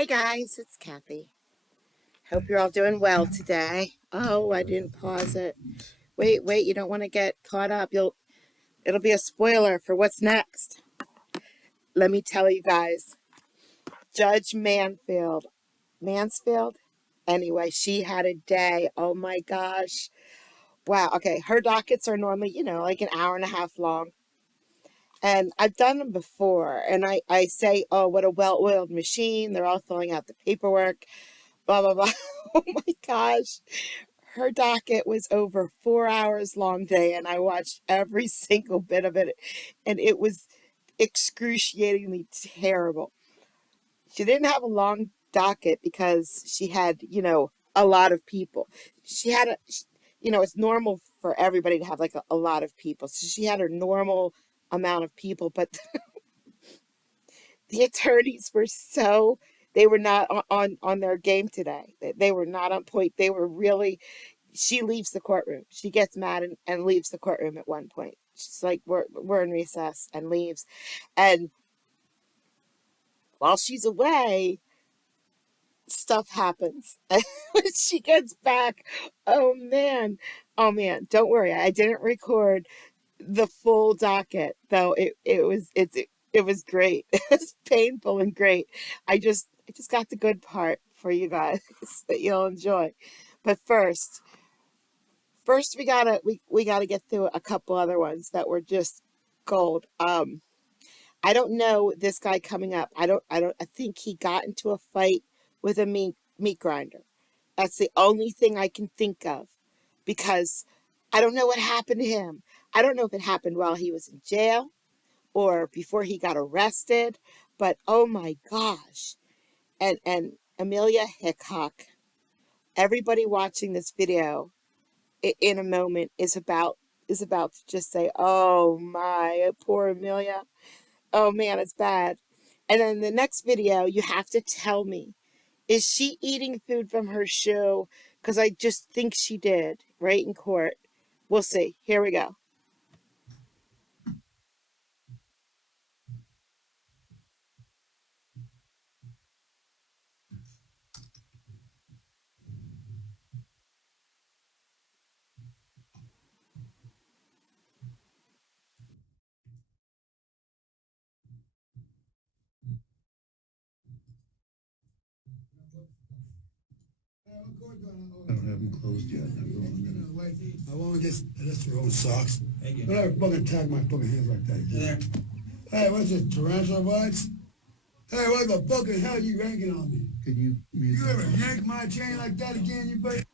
Hey guys, it's Kathy. Hope you're all doing well today. Oh, I didn't pause it. Wait, you don't want to get caught up. It'll be a spoiler for what's next. Let me tell you guys. Judge Mansfield. Anyway, she had a day. Oh my gosh. Wow. Okay, her dockets are normally, like an hour and a half long. And I've done them before, and I say, oh, what a well-oiled machine. They're all filling out the paperwork, blah, blah, blah. Oh my gosh. Her docket was over 4 hours long day, and I watched every single bit of it, and it was excruciatingly terrible. She didn't have a long docket because she had, a lot of people. She had it's normal for everybody to have like a lot of people. So she had her normal amount of people, but the attorneys were they were not on their game today. They were not on point. They were really She leaves the courtroom. She gets mad and leaves the courtroom at one point. She's like, we're in recess, and leaves. And while she's away, stuff happens. And when she gets back, oh man, oh man, don't worry. I didn't record the full docket, though it was great. It was painful and great. I just got the good part for you guys that you'll enjoy. But first we gotta get through a couple other ones that were just gold. I don't know this guy coming up. I think he got into a fight with a meat grinder. That's the only thing I can think of, because I don't know what happened to him. I don't know if it happened while he was in jail or before he got arrested, but oh my gosh. And Amelia Hickok, everybody watching this video in a moment is about to just say, "Oh my, poor Amelia. Oh man, it's bad." And then the next video, you have to tell me, is she eating food from her shoe? Because I just think she did, right in court. We'll see. Here we go. I don't have them closed yet. I won't get that's your own socks. Don't ever fucking tag my fucking hands like that again. Hey, what's this, tarantula bites? Hey, what the fucking hell you yanking on me? Could you mute You ever yank my chain like that again, you bitch?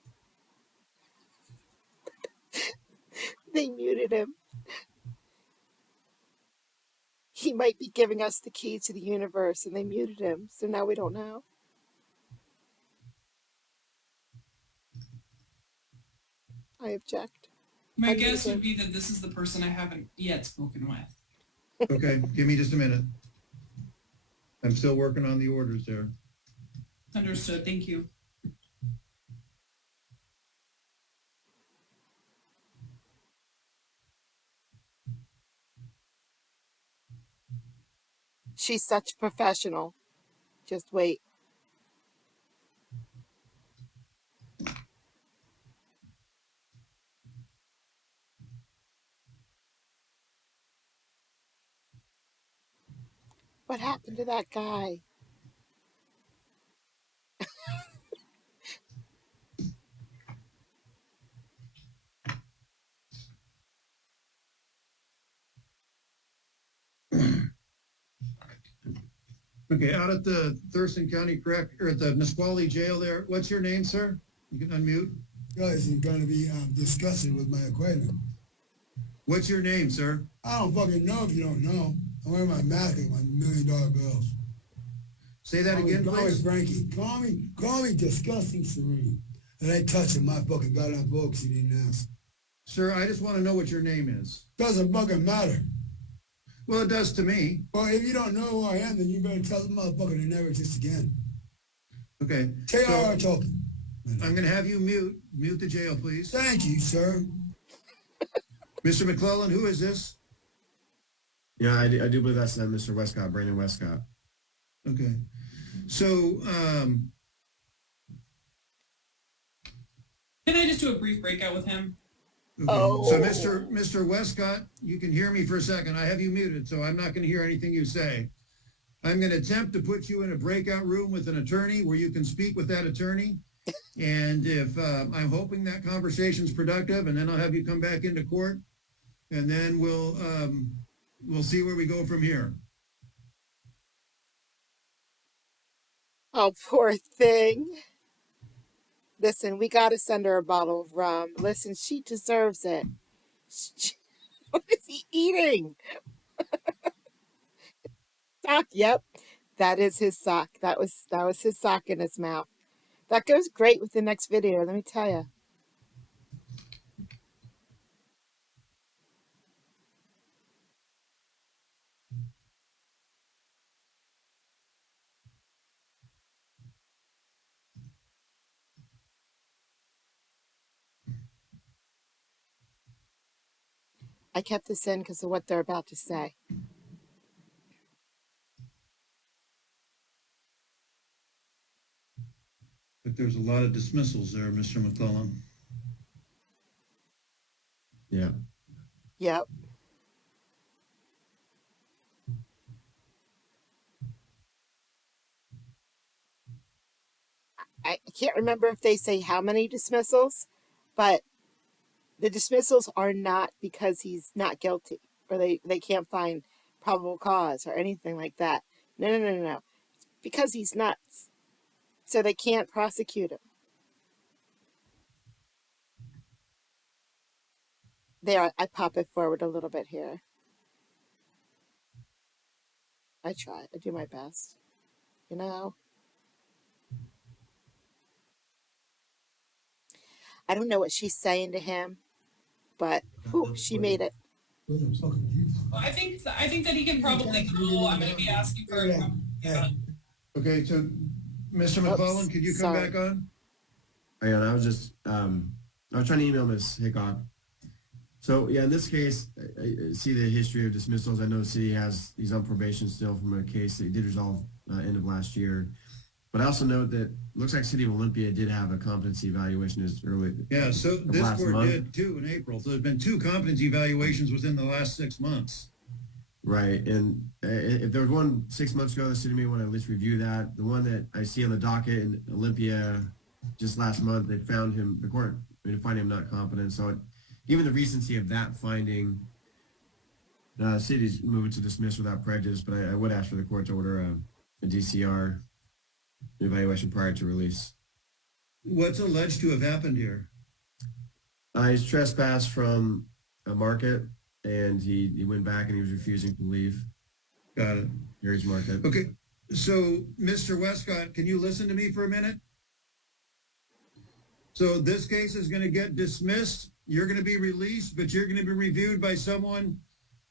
They muted him. He might be giving us the key to the universe, and they muted him. So now we don't know. I object. My Unmute guess would him. be that this is the person I haven't yet spoken with. Okay, give me just a minute. I'm still working on the orders there. Understood. Thank you. She's such a professional. Just wait. What happened to that guy? Okay, out at the Thurston County or at the Nisqually Jail there. What's your name, sir? You can unmute. Guys, I'm going to be discussing with my acquaintance. What's your name, sir? I don't fucking know if you don't know. I'm wearing my mask and my $1 million bills. Say that again, please. Call me Frankie. Call me disgusting serene. It ain't touching my fucking goddamn books you didn't ask. Sir, I just want to know what your name is. Doesn't fucking matter. Well, it does to me. Well, if you don't know who I am, then you better tell the motherfucker to never exist again. Okay. T.R. talking. I'm going to have you mute the jail, please. Thank you, sir. Mr. McClellan, who is this? Yeah, I do believe that's Mr. Westcott, Brandon Westcott. Okay. So, Can I just do a brief breakout with him? okay. Oh. So, Mr. Westcott, you can hear me for a second. I have you muted, so I'm not going to hear anything you say. I'm going to attempt to put you in a breakout room with an attorney where you can speak with that attorney. And if I'm hoping that conversation's productive, and then I'll have you come back into court, and then we'll see where we go from here. Oh, poor thing. Listen, we got to send her a bottle of rum. Listen, she deserves it. What is he eating? Sock. Yep, that is his sock. That was his sock in his mouth. That goes great with the next video. Let me tell you. I kept this in because of what they're about to say. But there's a lot of dismissals there, Mr. McClellan. Yeah. Yep. I can't remember if they say how many dismissals, but the dismissals are not because he's not guilty or they can't find probable cause or anything like that. No. Because he's nuts. So they can't prosecute him. There, I pop it forward a little bit here. I try. I do my best. You know? I don't know what she's saying to him, but whew, she made it. Well, I think that he can probably go. I'm going to be asking for a Okay, so Mr. McClellan, could you come sorry. back on? Yeah, I was just, I was trying to email Ms. Hickok. So yeah, in this case, I see the history of dismissals. I know the city he's on probation still from a case that he did resolve end of last year. But I also note that looks like City of Olympia did have a competency evaluation as early. Yeah, so this last court month. did too in April. So there's been 2 competency evaluations within the last 6 months. Right, and if there was one 6 months ago, the city may want to at least review that. The one that I see on the docket in Olympia just last month, the court made find him not competent. So given the recency of that finding, the city's moving to dismiss without prejudice, but I would ask for the court to order a DCR evaluation prior to release. What's alleged to have happened here? He's trespassed from a market, and he went back and he was refusing to leave Got it. Gary's Market. Okay, so Mr. Westcott, can you listen to me for a minute? So this case is going to get dismissed. You're going to be released, but you're going to be reviewed by someone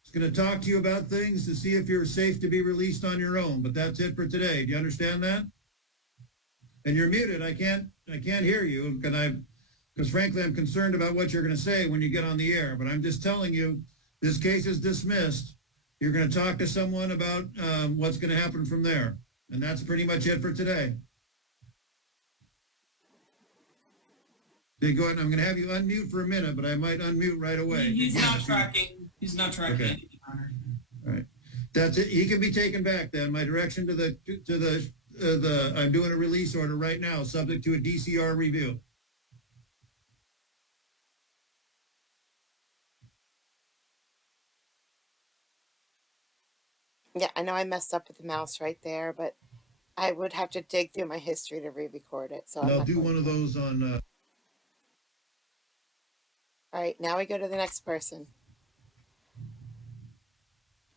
who's going to talk to you about things to see if you're safe to be released on your own. But that's it for today. Do you understand that? And you're muted. I can't hear you because frankly, I'm concerned about what you're going to say when you get on the air. But I'm just telling you, this case is dismissed. You're going to talk to someone about what's going to happen from there. And that's pretty much it for today. Okay, go ahead. I'm going to have you unmute for a minute, but I might unmute right away. He's not tracking. He's not tracking Okay. anything, Honor. All right. That's it. He can be taken back then. My direction to the I'm doing a release order right now, subject to a DCR review. Yeah, I know I messed up with the mouse right there, but I would have to dig through my history to re-record it. So And I'm I'll not do going one of to. those on. All right, now we go to the next person.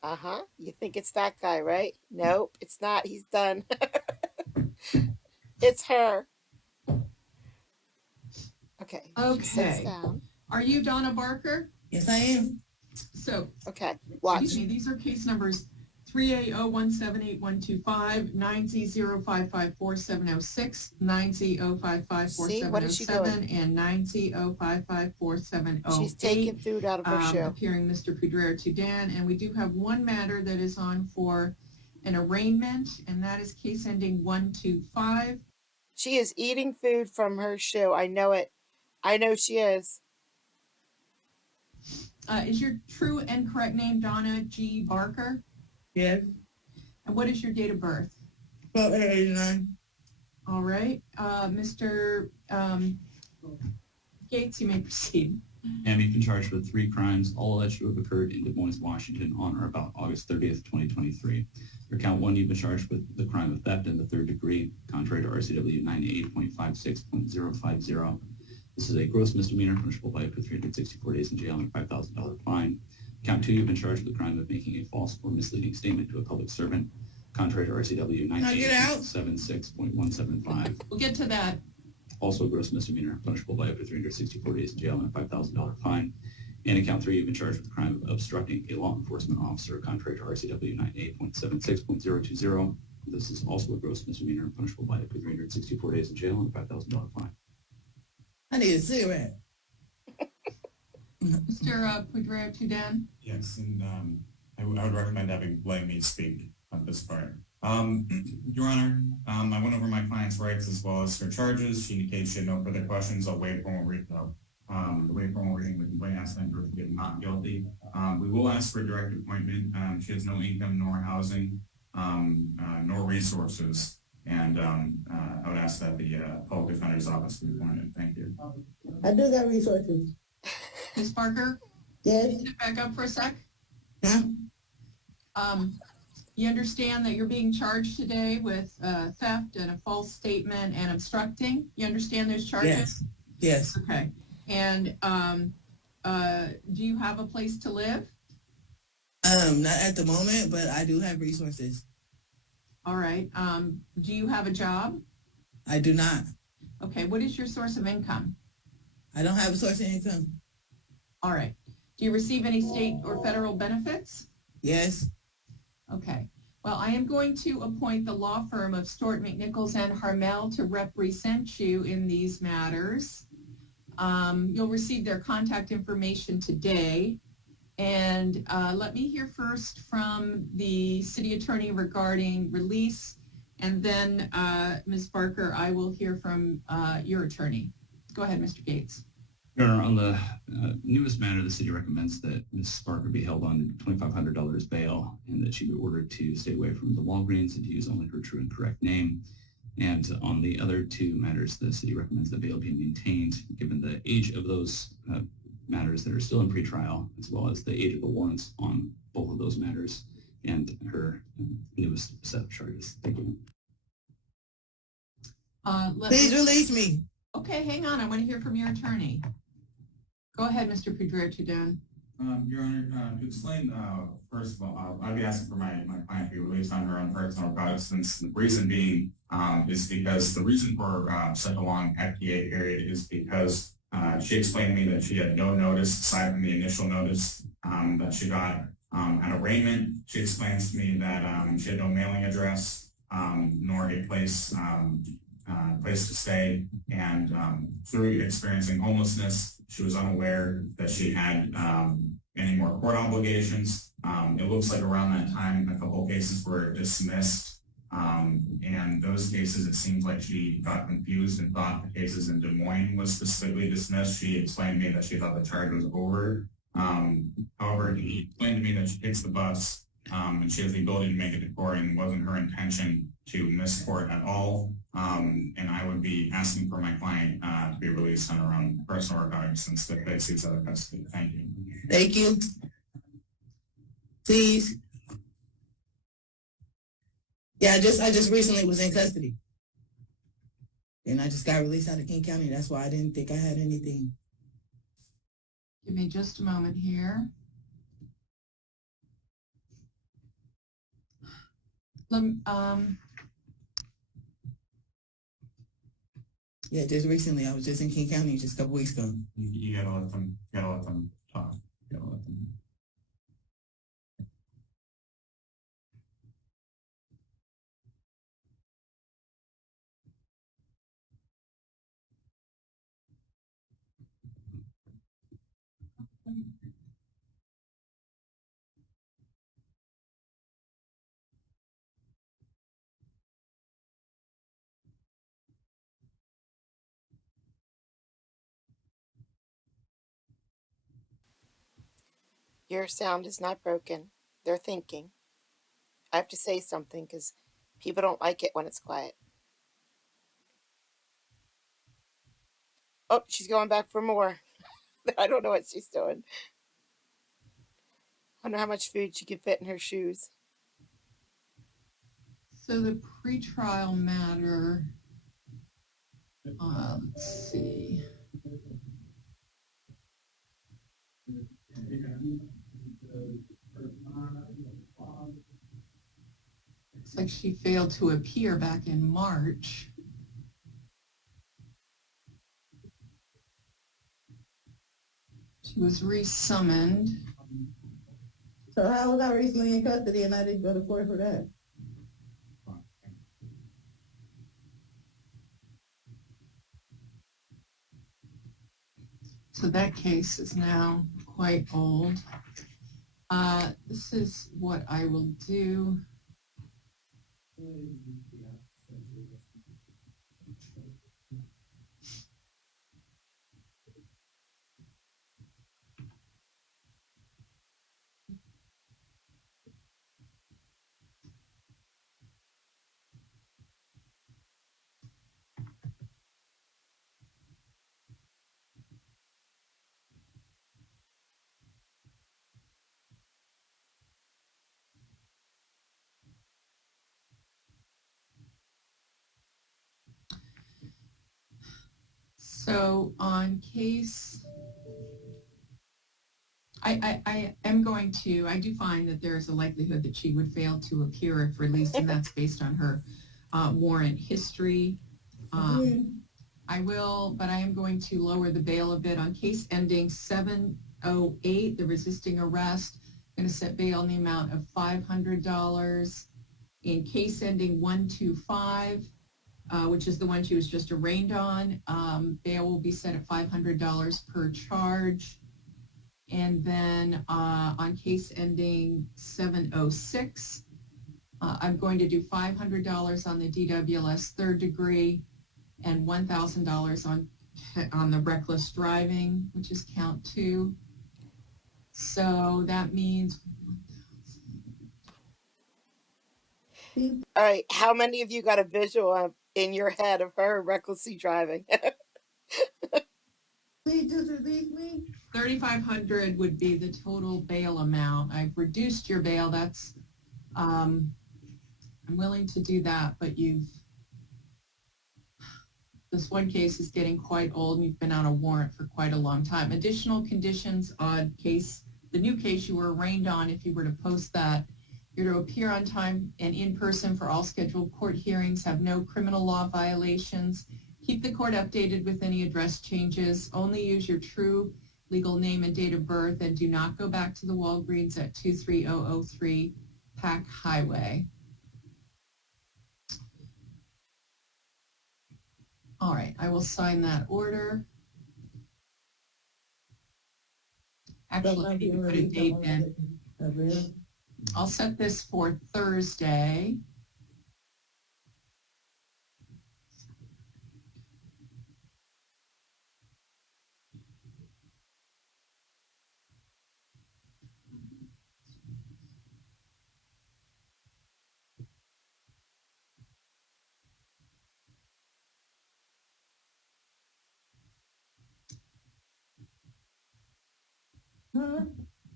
Uh-huh. You think it's that guy, right? Nope, it's not. He's done. It's her. Okay. She sits Okay. down. Are you Donna Barker? Yes, I am. So, Okay. Watch. excuse me, these are case numbers 3A01781259, 9Z05547006, 9Z05547007, and 9Z05547008. She's taking food out of her shoe. Appearing Mr. Pedrero Tudan, and we do have one matter that is on for an arraignment, and that is case ending 125. She is eating food from her shoe. I know it. I know she is. Is your true and correct name Donna G. Barker? Yes. And what is your date of birth? 12/8/89. All right. Mr. Gates, you may proceed. And you've been charged with 3 crimes, all alleged to have occurred in Des Moines, Washington on or about August 30th, 2023. For count 1, you've been charged with the crime of theft in the 3rd degree, contrary to RCW 98.56.050. This is a gross misdemeanor, punishable by up to 364 days in jail and a $5,000 fine. Count 2, you've been charged with the crime of making a false or misleading statement to a public servant, contrary to RCW 98.76.175. We'll get to that. Also a gross misdemeanor, punishable by up to 364 days in jail and a $5,000 fine. And in count 3, you've been charged with the crime of obstructing a law enforcement officer, contrary to RCW 98.76.020. This is also a gross misdemeanor, punishable by up to 364 days in jail and a $5,000 fine. I need a cigarette. Mr. Pedro Tudan? Yes, and I would recommend letting me speak on this part. Your Honor, I went over my client's rights as well as her charges. She indicated she had no further questions. I'll waive formal reading. Reading the complaint asking her to get not guilty. We will ask for a direct appointment. She has no income nor housing, nor resources. And I would ask that the public defender's office be appointed. Thank you. I do got resources. Ms. Barker? Yes. Sit back up for a sec. Huh? You understand that you're being charged today with theft and a false statement and obstructing? You understand those charges? Yes. Yes. Okay. And do you have a place to live? Not at the moment, but I do have resources. All right. Do you have a job? I do not. Okay. What is your source of income? I don't have a source of income. All right. Do you receive any state or federal benefits? Yes. Okay. Well, I am going to appoint the law firm of Stewart, McNichols, and Harmel to represent you in these matters. You'll receive their contact information today. And let me hear first from the city attorney regarding release. And then, Ms. Barker, I will hear from your attorney. Go ahead, Mr. Gates. Your Honor, on the newest matter, the city recommends that Ms. Barker be held on $2,500 bail and that she be ordered to stay away from the Walgreens and to use only her true and correct name. And on the other 2 matters, the city recommends that bail be maintained given the age of those matters that are still in pretrial, as well as the age of the warrants on both of those matters and her newest set of charges. Thank you. Please release me. Okay, hang on. I want to hear from your attorney. Go ahead, Mr. Pedro Tudan. Your Honor, to explain, first of all, I'd be asking for my client to be released on her own personal cognizance. The reason being is because the reason for such a long FTA period is because she explained to me that she had no notice aside from the initial notice that she got at arraignment. She explains to me that she had no mailing address nor a place to stay, and through experiencing homelessness, she was unaware that she had any more court obligations. It looks like around that time, a couple of cases were dismissed, and those cases, it seems like she got confused and thought the cases in Des Moines was specifically dismissed. She explained to me that she thought the charge was over. However, he explained to me that she takes the bus and she has the ability to make it to court, and it wasn't her intention to miss court at all. And I would be asking for my client to be released on her own personal recognizance that they seeks out of custody. Thank you. Thank you. Please. Yeah, I just recently was in custody. And I just got released out of King County. That's why I didn't think I had anything. Give me just a moment here. Yeah, just recently. I was just in King County just a couple weeks ago. You gotta let them talk. You gotta let them. Your sound is not broken. They're thinking. I have to say something because people don't like it when it's quiet. Oh, she's going back for more. I don't know what she's doing. I wonder how much food she can fit in her shoes. So the pretrial matter, let's see. Looks like she failed to appear back in March. She was resummoned. So how was I recently in custody and I didn't go to court for that? So that case is now quite old. This is what I will do. So on case, I am going to, I do find that there is a likelihood that she would fail to appear if released, and that's based on her warrant history. I will, but I am going to lower the bail a bit on case ending 708, the resisting arrest. I'm going to set bail in the amount of $500. In case ending 125, which is the one she was just arraigned on, bail will be set at $500 per charge. And then on case ending 706, I'm going to do $500 on the DWLS third degree and $1,000 on the reckless driving, which is count 2. So that means. All right, how many of you got a visual in your head of her recklessly driving? Please just release me. $3,500 would be the total bail amount. I've reduced your bail. That's I'm willing to do that, but this one case is getting quite old and you've been on a warrant for quite a long time. Additional conditions on case, the new case you were arraigned on, if you were to post that, you're to appear on time and in person for all scheduled court hearings, have no criminal law violations, keep the court updated with any address changes, only use your true legal name and date of birth, and do not go back to the Walgreens at 23003 Pack Highway. All right, I will sign that order. Actually, I need to put a date in. I'll set this for Thursday.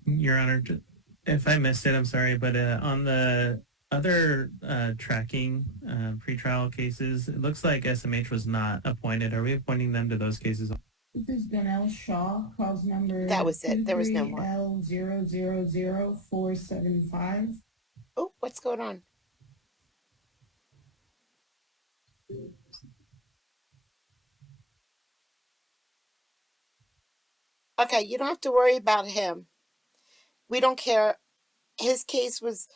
Your Honor, if I missed it, I'm sorry, but on the other tracking pretrial cases, it looks like SMH was not appointed. Are we appointing them to those cases? This is Donnell Shaw, cause number That was it. There was no more. L000475. Oh, what's going on? Okay, you don't have to worry about him. We don't care. His case was,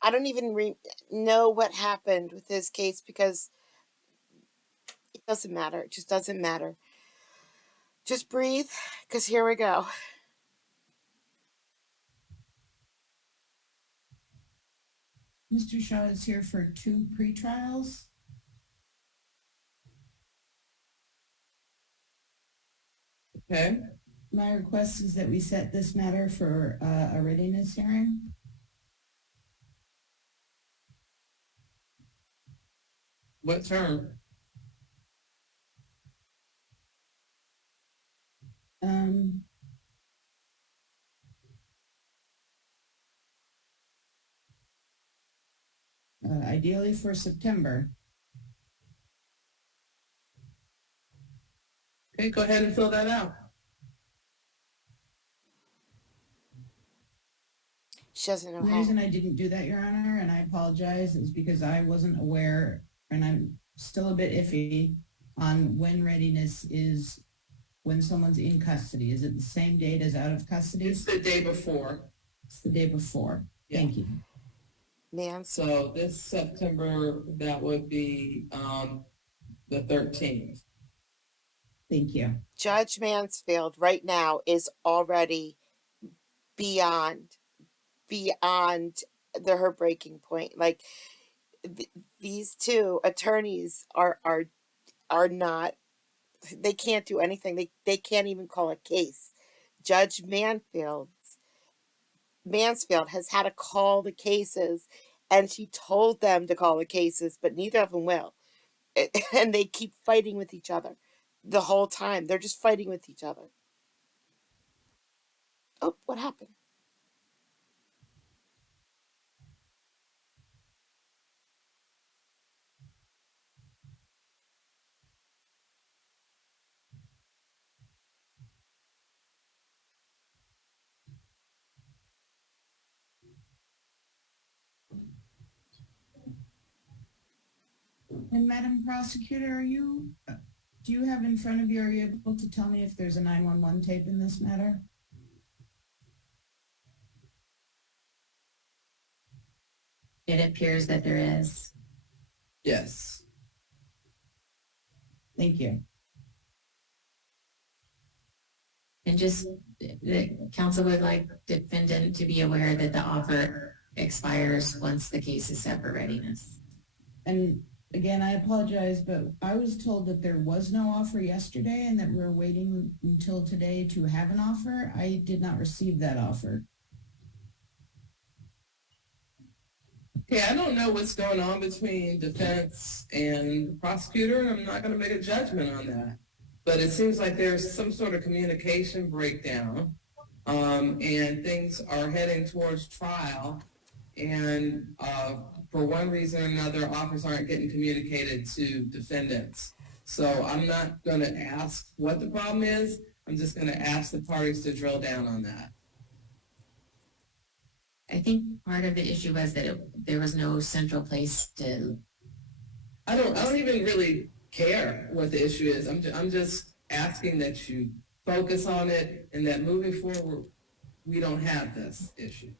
I don't even know what happened with his case because it doesn't matter. It just doesn't matter. Just breathe, because here we go. Mr. Shaw is here for 2 pretrials. Okay. my request is that we set this matter for a readiness hearing. What term? Ideally for September. Okay, go ahead and fill that out. She doesn't know The how. reason I didn't do that, Your Honor, and I apologize, is because I wasn't aware, and I'm still a bit iffy on when readiness is when someone's in custody. Is it the same date as out of custody? It's the day before. It's the day before. Yeah. Thank you. So this September, that would be the 13th. Thank you. Judge Mansfield right now is already beyond her breaking point. Like these two attorneys are not, they can't do anything. They can't even call a case. Judge Mansfield has had to call the cases, and she told them to call the cases, but neither of them will. And they keep fighting with each other the whole time. They're just fighting with each other. Oh, what happened? And Madam Prosecutor, do you have in front of you, are you able to tell me if there's a 911 tape in this matter? It appears that there is. Yes. Thank you. And just the council would like defendant to be aware that the offer expires once the case is set for readiness. And again, I apologize, but I was told that there was no offer yesterday and that we're waiting until today to have an offer. I did not receive that offer. Okay, I don't know what's going on between defense and the prosecutor, and I'm not going to make a judgment on that. But it seems like there's some sort of communication breakdown, and things are heading towards trial. And for one reason or another, offers aren't getting communicated to defendants. So I'm not going to ask what the problem is. I'm just going to ask the parties to drill down on that. I think part of the issue was that there was no central place to. I don't even really care what the issue is. I'm just asking that you focus on it and that moving forward, we don't have this issue.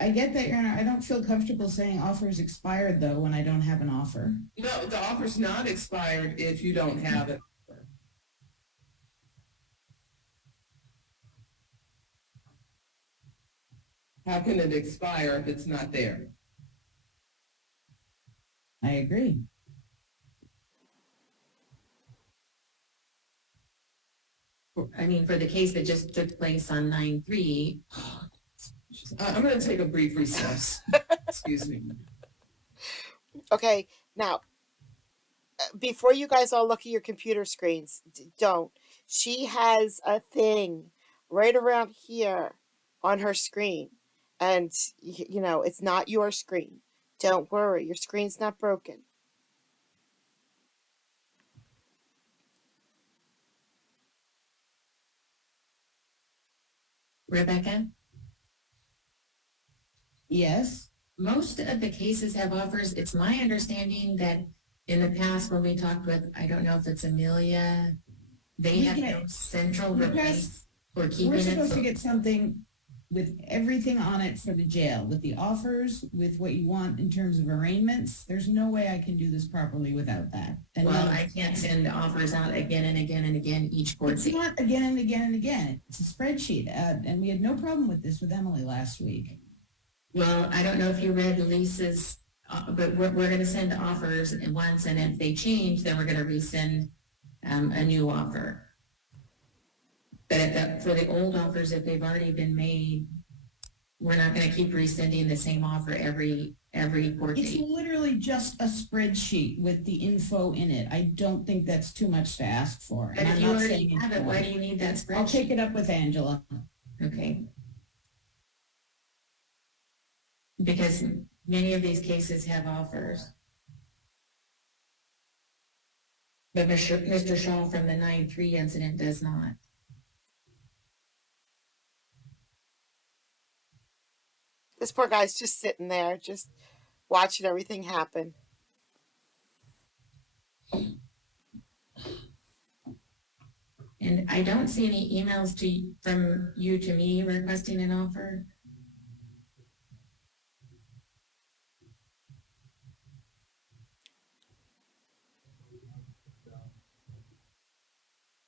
I get that, Your Honor. I don't feel comfortable saying offers expired, though, when I don't have an offer. No, the offer's not expired if you don't have it. How can it expire if it's not there? I agree. I mean, for the case that just took place on 9/3. I'm going to take a brief recess. Excuse me. Okay, now, before you guys all look at your computer screens, don't. She has a thing right around here on her screen. And, you know, it's not your screen. Don't worry, your screen's not broken. Rebecca? Yes. Most of the cases have offers. It's my understanding that in the past when we talked with, I don't know if it's Amelia, they have no central place for keeping it. We're supposed to get something with everything on it for the jail, with the offers, with what you want in terms of arraignments. There's no way I can do this properly without that. And well, I can't send offers out again and again and again each court date. It's not again and again and again. It's a spreadsheet. And we had no problem with this with Emily last week. Well, I don't know if you read Lisa's, but we're going to send offers once, and if they change, then we're going to resend a new offer. But for the old offers, if they've already been made, we're not going to keep resending the same offer every court It's date. literally just a spreadsheet with the info in it. I don't think that's too much to ask for. But And if I'm you not already saying have it's it, more. why do you need that spreadsheet? I'll take it up with Angela. Okay. Because many of these cases have offers. But Mr. Shaw from the 9-3 incident does not. This poor guy's just sitting there, just watching everything happen. And I don't see any emails from you to me requesting an offer.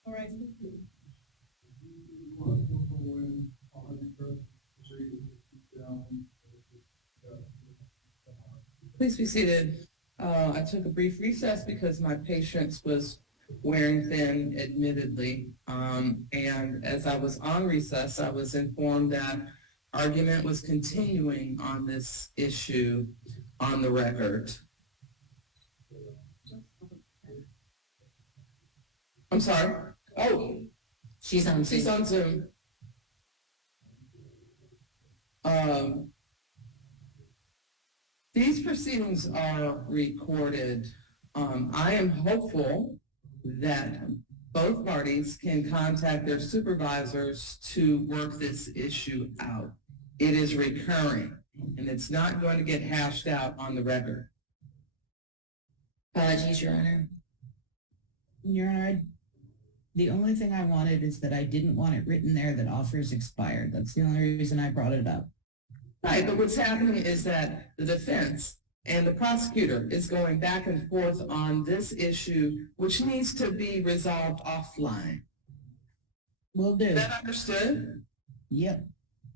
All right. Please be seated. I took a brief recess because my patience was wearing thin, admittedly. And as I was on recess, I was informed that argument was continuing on this issue on the record. I'm sorry. Oh, She's on Zoom. she's on Zoom. These proceedings are recorded. I am hopeful that both parties can contact their supervisors to work this issue out. It is recurring, and it's not going to get hashed out on the record. Apologies, Your Honor. Your Honor, the only thing I wanted is that I didn't want it written there that offers expired. That's the only reason I brought it up. Right, but what's happening is that the defense and the prosecutor is going back and forth on this issue, which needs to be resolved offline. Will do. Is that understood? Yep.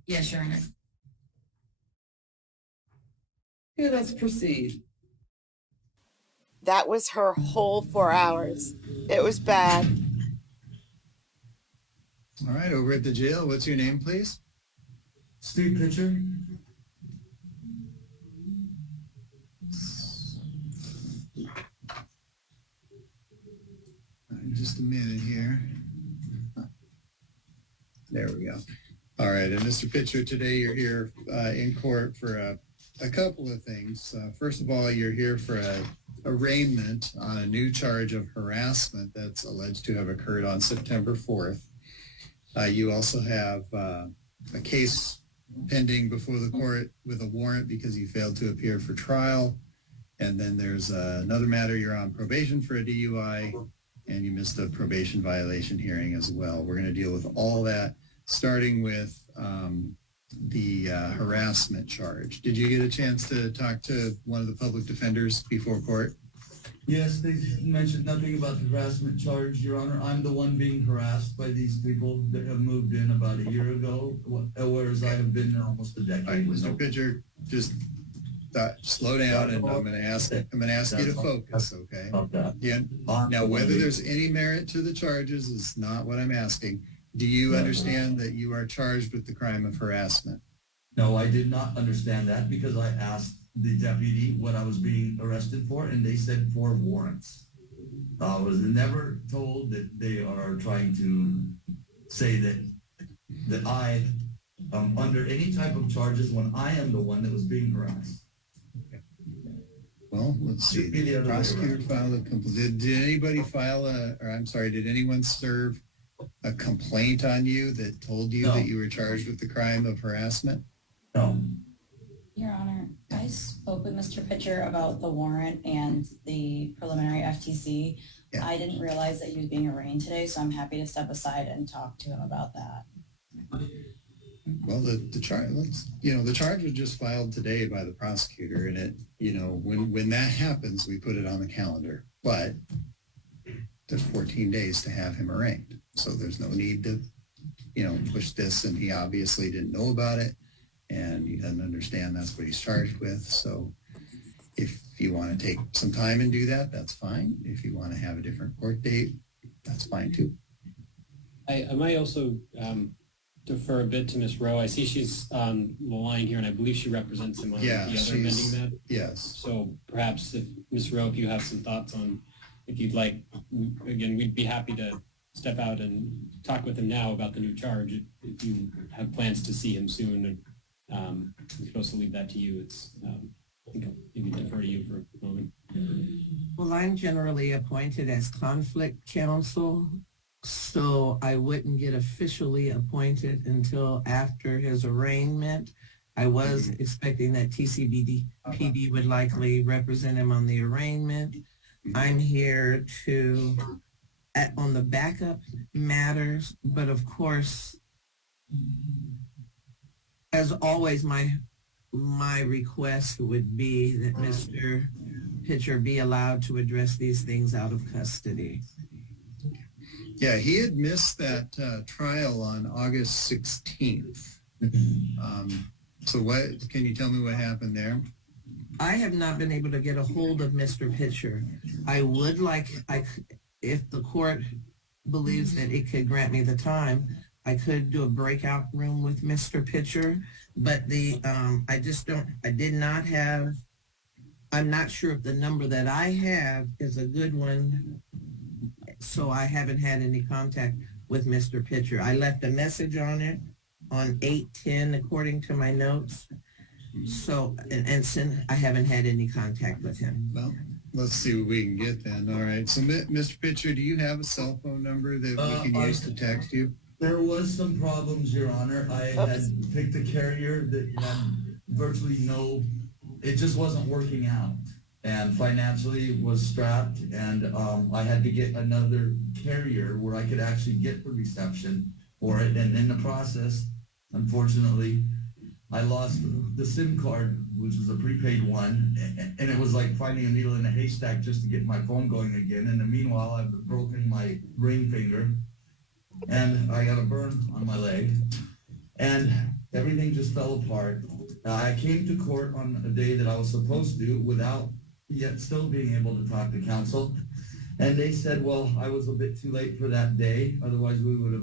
Yes, Your Honor. Okay, let's proceed. That was her whole 4 hours. It was bad. All right, over at the jail, what's your name, please? Steve Pitcher. Just a minute here. There we go. All right, and Mr. Pitcher, today you're here in court for a couple of things. First of all, you're here for a arraignment on a new charge of harassment that's alleged to have occurred on September 4th. You also have a case pending before the court with a warrant because you failed to appear for trial. And then there's another matter, you're on probation for a DUI, and you missed a probation violation hearing as well. We're going to deal with all that, starting with the harassment charge. Did you get a chance to talk to one of the public defenders before court? Yes, they mentioned nothing about the harassment charge, Your Honor. I'm the one being harassed by these people that have moved in about a year ago, whereas I have been there almost a decade. All right, Mr. Pitcher, just slow down, and I'm going to ask you to focus, okay? Yeah. Now, whether there's any merit to the charges is not what I'm asking. Do you understand that you are charged with the crime of harassment? No, I did not understand that because I asked the deputy what I was being arrested for, and they said for warrants. I was never told that they are trying to say that I am under any type of charges when I am the one that was being harassed. Well, let's see. The prosecutor filed a complaint. Did anybody file did anyone serve a complaint on you that told you that you were charged with the crime of harassment? No. Your Honor, I spoke with Mr. Pitcher about the warrant and the preliminary FTC. Yeah. I didn't realize that he was being arraigned today, so I'm happy to step aside and talk to him about that. Well, the charge, the charge was just filed today by the prosecutor, and it, when that happens, we put it on the calendar. But there's 14 days to have him arraigned, so there's no need to, push this. And he obviously didn't know about it, and he doesn't understand that's what he's charged with. So, if you want to take some time and do that, that's fine. If you want to have a different court date, that's fine too. I might also defer a bit to Ms. Rowe. I see she's on the line here, and I believe she represents him on the other amending matter. Yes. So perhaps if Ms. Rowe, if you have some thoughts on, if you'd like, again, we'd be happy to step out and talk with him now about the new charge. If you have plans to see him soon, we could also leave that to you. It's maybe defer to you for a moment. Well, I'm generally appointed as conflict counsel, so I wouldn't get officially appointed until after his arraignment. I was expecting that TCBD would likely represent him on the arraignment. I'm here to, on the backup matters, but of course, as always, my request would be that Mr. Pitcher be allowed to address these things out of custody. Yeah, he had missed that trial on August 16th. So what, can you tell me what happened there? I have not been able to get a hold of Mr. Pitcher. I would like, if the court believes that it could grant me the time, I could do a breakout room with Mr. Pitcher, but I'm not sure if the number that I have is a good one, so I haven't had any contact with Mr. Pitcher. I left a message on it on 8/10 according to my notes. So, and since I haven't had any contact with him. Well, let's see what we can get then. All right. So, Mr. Pitcher, do you have a cell phone number that we can use to text you? There was some problems, Your Honor. I had picked a carrier that had virtually it just wasn't working out. And financially was strapped, and I had to get another carrier where I could actually get the reception for it. And in the process, unfortunately, I lost the SIM card, which was a prepaid one, and it was like finding a needle in a haystack just to get my phone going again. And meanwhile, I've broken my ring finger, and I got a burn on my leg, and everything just fell apart. I came to court on a day that I was supposed to without yet still being able to talk to counsel, and they said, well, I was a bit too late for that day. Otherwise, we would have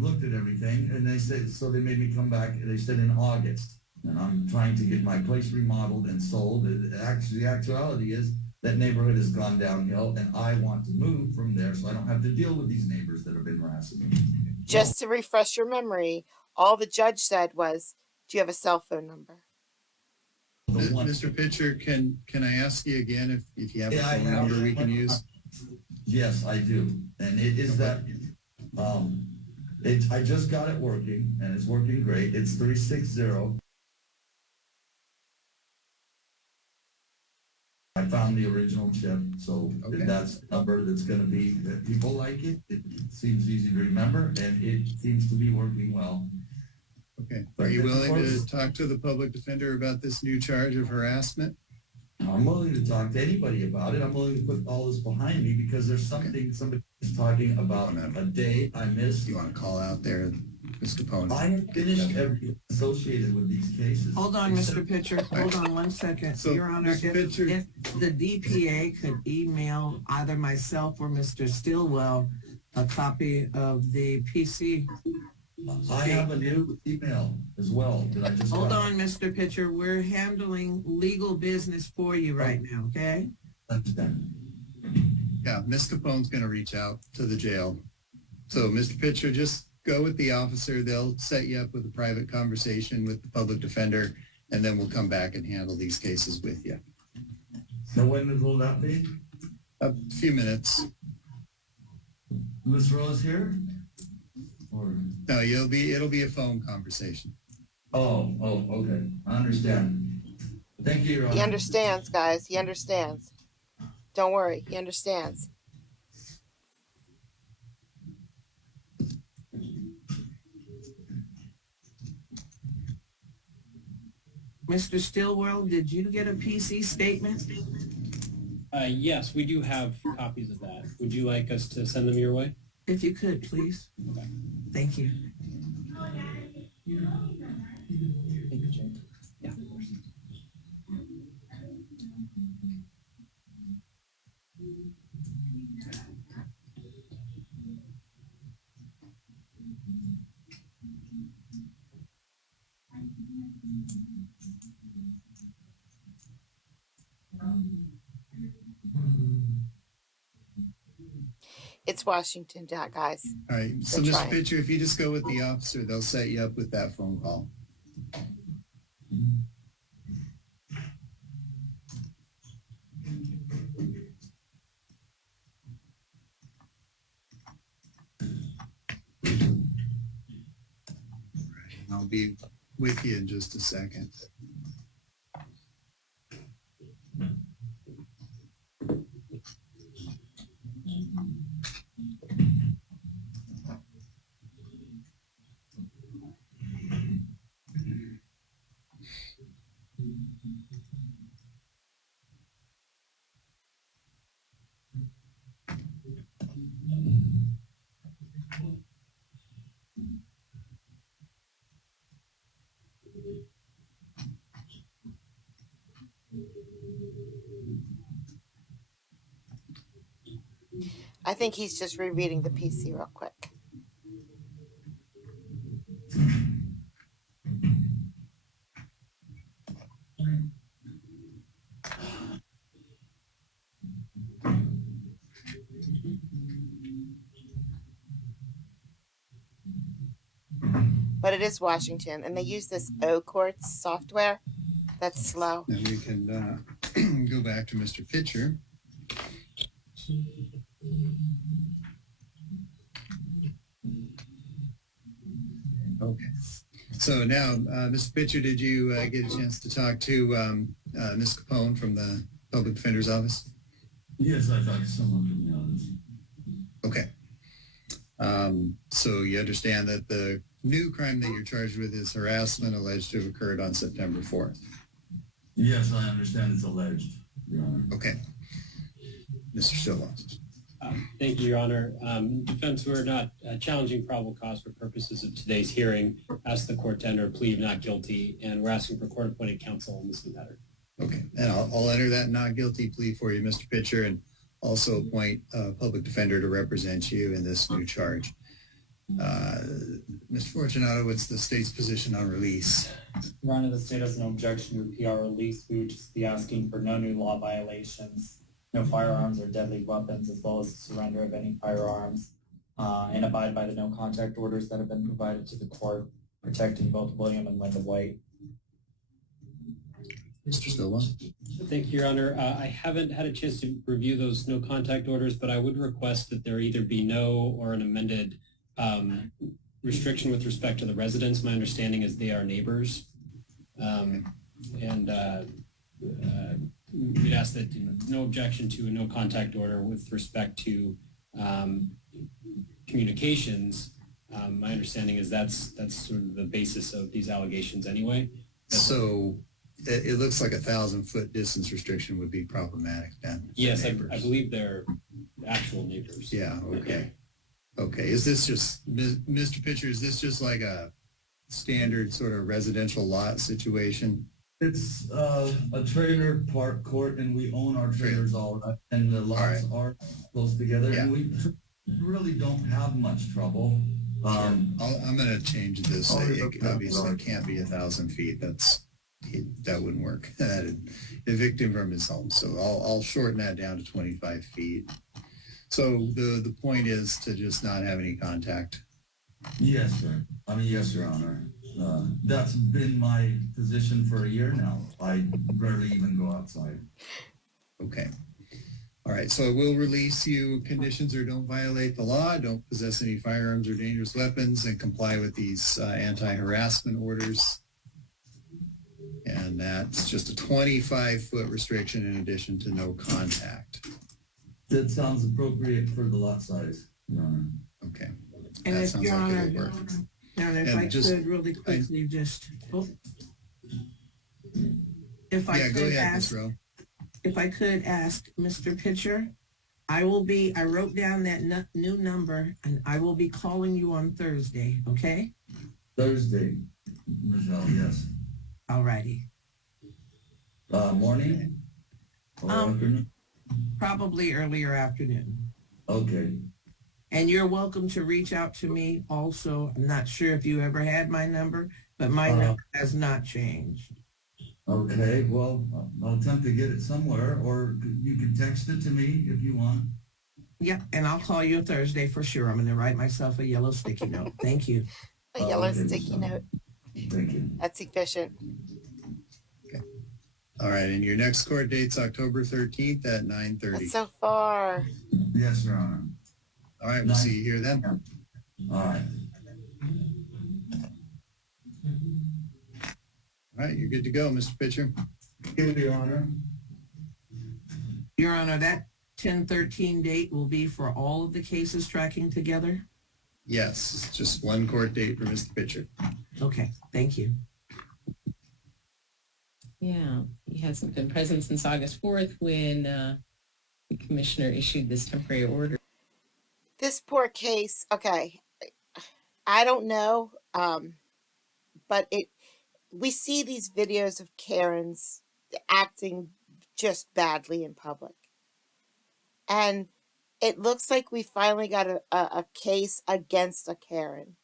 looked at everything. And they said, so they made me come back. They said in August, and I'm trying to get my place remodeled and sold. Actually, the actuality is that neighborhood has gone downhill, and I want to move from there so I don't have to deal with these neighbors that have been harassing me. Just to refresh your memory, all the judge said was, do you have a cell phone number? Mr. Pitcher, can I ask you again if you have a phone number we can use? Yes, I do. And it is that I just got it working, and it's working great. It's 360. I found the original chip, so that's the number that's going to be, that people like it. It seems easy to remember, and it seems to be working well. Okay. Are you willing to talk to the public defender about this new charge of harassment? I'm willing to talk to anybody about it. I'm willing to put all this behind me because there's something somebody's talking about a day I missed. You want to call out there, Mr. Capone? I have finished everything associated with these cases. Hold on, Mr. Pitcher. Hold on 1 second. So, Your Honor, if the DPA could email either myself or Mr. Stillwell a copy of the PC. I have a new email as well that I just Hold on, Mr. Pitcher. We're handling legal business for you right now, okay? Yeah, Ms. Capone's going to reach out to the jail. So, Mr. Pitcher, just go with the officer. They'll set you up with a private conversation with the public defender, and then we'll come back and handle these cases with you. So when will that be? A few minutes. Ms. Rose here? Or? No, it'll be a phone conversation. Oh, okay. I understand. Thank you, Your Honor. He understands, guys. He understands. Don't worry. He understands. Mr. Stillwell, did you get a PC statement? Yes, we do have copies of that. Would you like us to send them your way? If you could, please. Okay. Thank you. Yeah, of course. It's Washington, guys. All right. So, They're Mr. trying. Pitcher, if you just go with the officer, they'll set you up with that phone call. I'll be with you in just a second. I think he's just rereading the PC real quick. But it is Washington, and they use this O-Courts software. That's slow. Then we can go back to Mr. Pitcher. Okay. So now, Mr. Pitcher, did you get a chance to talk to Ms. Capone from the Public Defender's Office? Yes, I talked to someone from the office. Okay. So you understand that the new crime that you're charged with is harassment alleged to have occurred on September 4th? Yes, I understand it's alleged, Your Honor. Okay. Mr. Stilwell. Thank you, Your Honor. Defense, we're not challenging probable cause for purposes of today's hearing. Ask the court to enter a plea of not guilty, and we're asking for court-appointed counsel on this matter. Okay, and I'll enter that not guilty plea for you, Mr. Pitcher, and also appoint a public defender to represent you in this new charge. Mr. Fortunato, what's the state's position on release? Your Honor, the state has no objection to a PR release. We would just be asking for no new law violations, no firearms or deadly weapons, as well as the surrender of any firearms, and abide by the no contact orders that have been provided to the court, protecting both William and Linda White. Mr. Stilwell. Thank you, Your Honor. I haven't had a chance to review those no contact orders, but I would request that there either be no or an amended restriction with respect to the residents. My understanding is they are neighbors. We'd ask that no objection to a no contact order with respect to communications. My understanding is that's sort of the basis of these allegations anyway. So it looks like 1,000-foot distance restriction would be problematic then. Yes, I believe they're actual neighbors. Yeah, okay. Okay, is this just, Mr. Pitcher, is this just like a standard sort of residential lot situation? It's a trailer park court, and we own our trailers all, and the lots are close together, and we really don't have much trouble. I'm going to change this. Obviously, it can't be 1,000 feet. That wouldn't work. Evict him from his home. So I'll shorten that down to 25 feet. So the point is to just not have any contact. Yes, sir. Yes, Your Honor. That's been my position for a year now. I rarely even go outside. Okay. All right. So we'll release you. Conditions are don't violate the law, don't possess any firearms or dangerous weapons, and comply with these anti-harassment orders. And that's just a 25-foot restriction in addition to no contact. That sounds appropriate for the lot size, Your Honor. Okay. And that if sounds Your like Honor, it'll work. and if I could really quickly if I could ask Mr. Pitcher, I wrote down that new number, and I will be calling you on Thursday, okay? Thursday, Michelle, yes. All righty. Morning? Or afternoon? Probably earlier afternoon. Okay. And you're welcome to reach out to me also. I'm not sure if you ever had my number, but my number has not changed. Okay, well, I'll attempt to get it somewhere, or you can text it to me if you want. Yep, and I'll call you Thursday for sure. I'm going to write myself a yellow sticky note. Thank you. A yellow sticky note. Thank you. That's efficient. All right, and your next court date's October 13th at 9:30. That's so far. Yes, Your Honor. All right, we'll see you here then. All right. All right, you're good to go, Mr. Pitcher. Thank you, Your Honor. Your Honor, that 10/13 date will be for all of the cases tracking together? Yes, just one court date for Mr. Pitcher. Okay, thank you. Yeah, he hasn't been present since August 4th when the commissioner issued this temporary order. This poor case, okay, I don't know, but we see these videos of Karens acting just badly in public. And it looks like we finally got a case against a Karen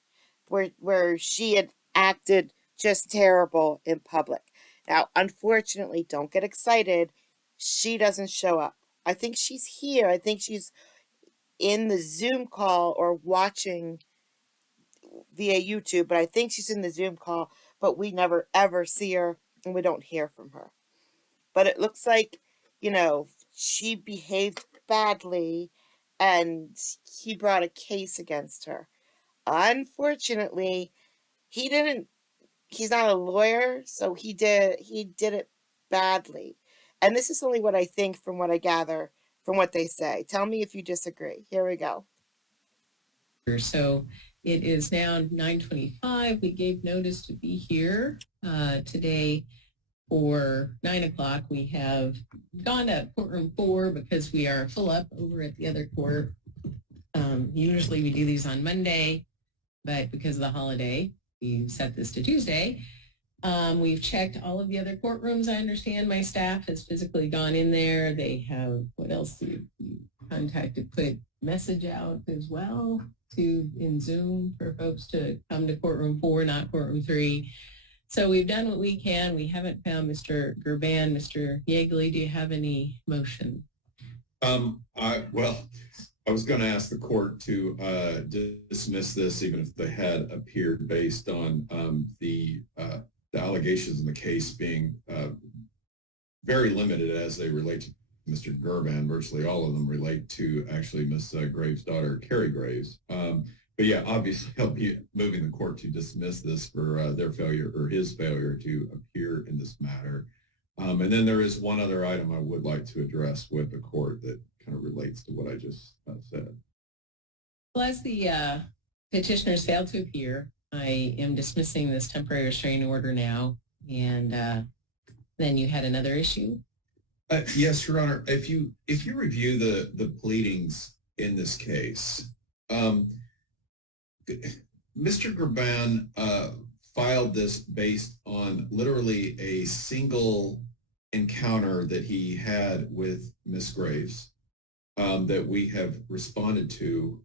where she had acted just terrible in public. Now, unfortunately, don't get excited. She doesn't show up. I think she's here. I think she's in the Zoom call or watching via YouTube, but I think she's in the Zoom call, but we never ever see her and we don't hear from her. But it looks like, you know, she behaved badly and he brought a case against her. Unfortunately, he's not a lawyer, so he did it badly. And this is only what I think from what I gather from what they say. Tell me if you disagree. Here we go. So it is now 9:25. We gave notice to be here today for 9 o'clock. We have gone to courtroom 4 because we are full up over at the other court. Usually we do these on Monday, but because of the holiday, we set this to Tuesday. We've checked all of the other courtrooms. I understand my staff has physically gone in there. They have, what else do you contacted, put message out as well in Zoom for folks to come to courtroom 4, not courtroom 3. So we've done what we can. We haven't found Mr. Gerban. Mr. Yeagley, do you have any motion? I was going to ask the court to dismiss this, even if they had appeared based on the allegations in the case being very limited as they relate to Mr. Gerban. Virtually all of them relate to actually Ms. Graves' daughter, Carrie Graves. But yeah, obviously I'll be moving the court to dismiss this for their failure or his failure to appear in this matter. And then there is one other item I would like to address with the court that kind of relates to what I just said. Well, as the petitioners failed to appear, I am dismissing this temporary restraining order now. And then you had another issue? Yes, Your Honor. If you review the pleadings in this case, Mr. Gerban filed this based on literally a single encounter that he had with Ms. Graves that we have responded to.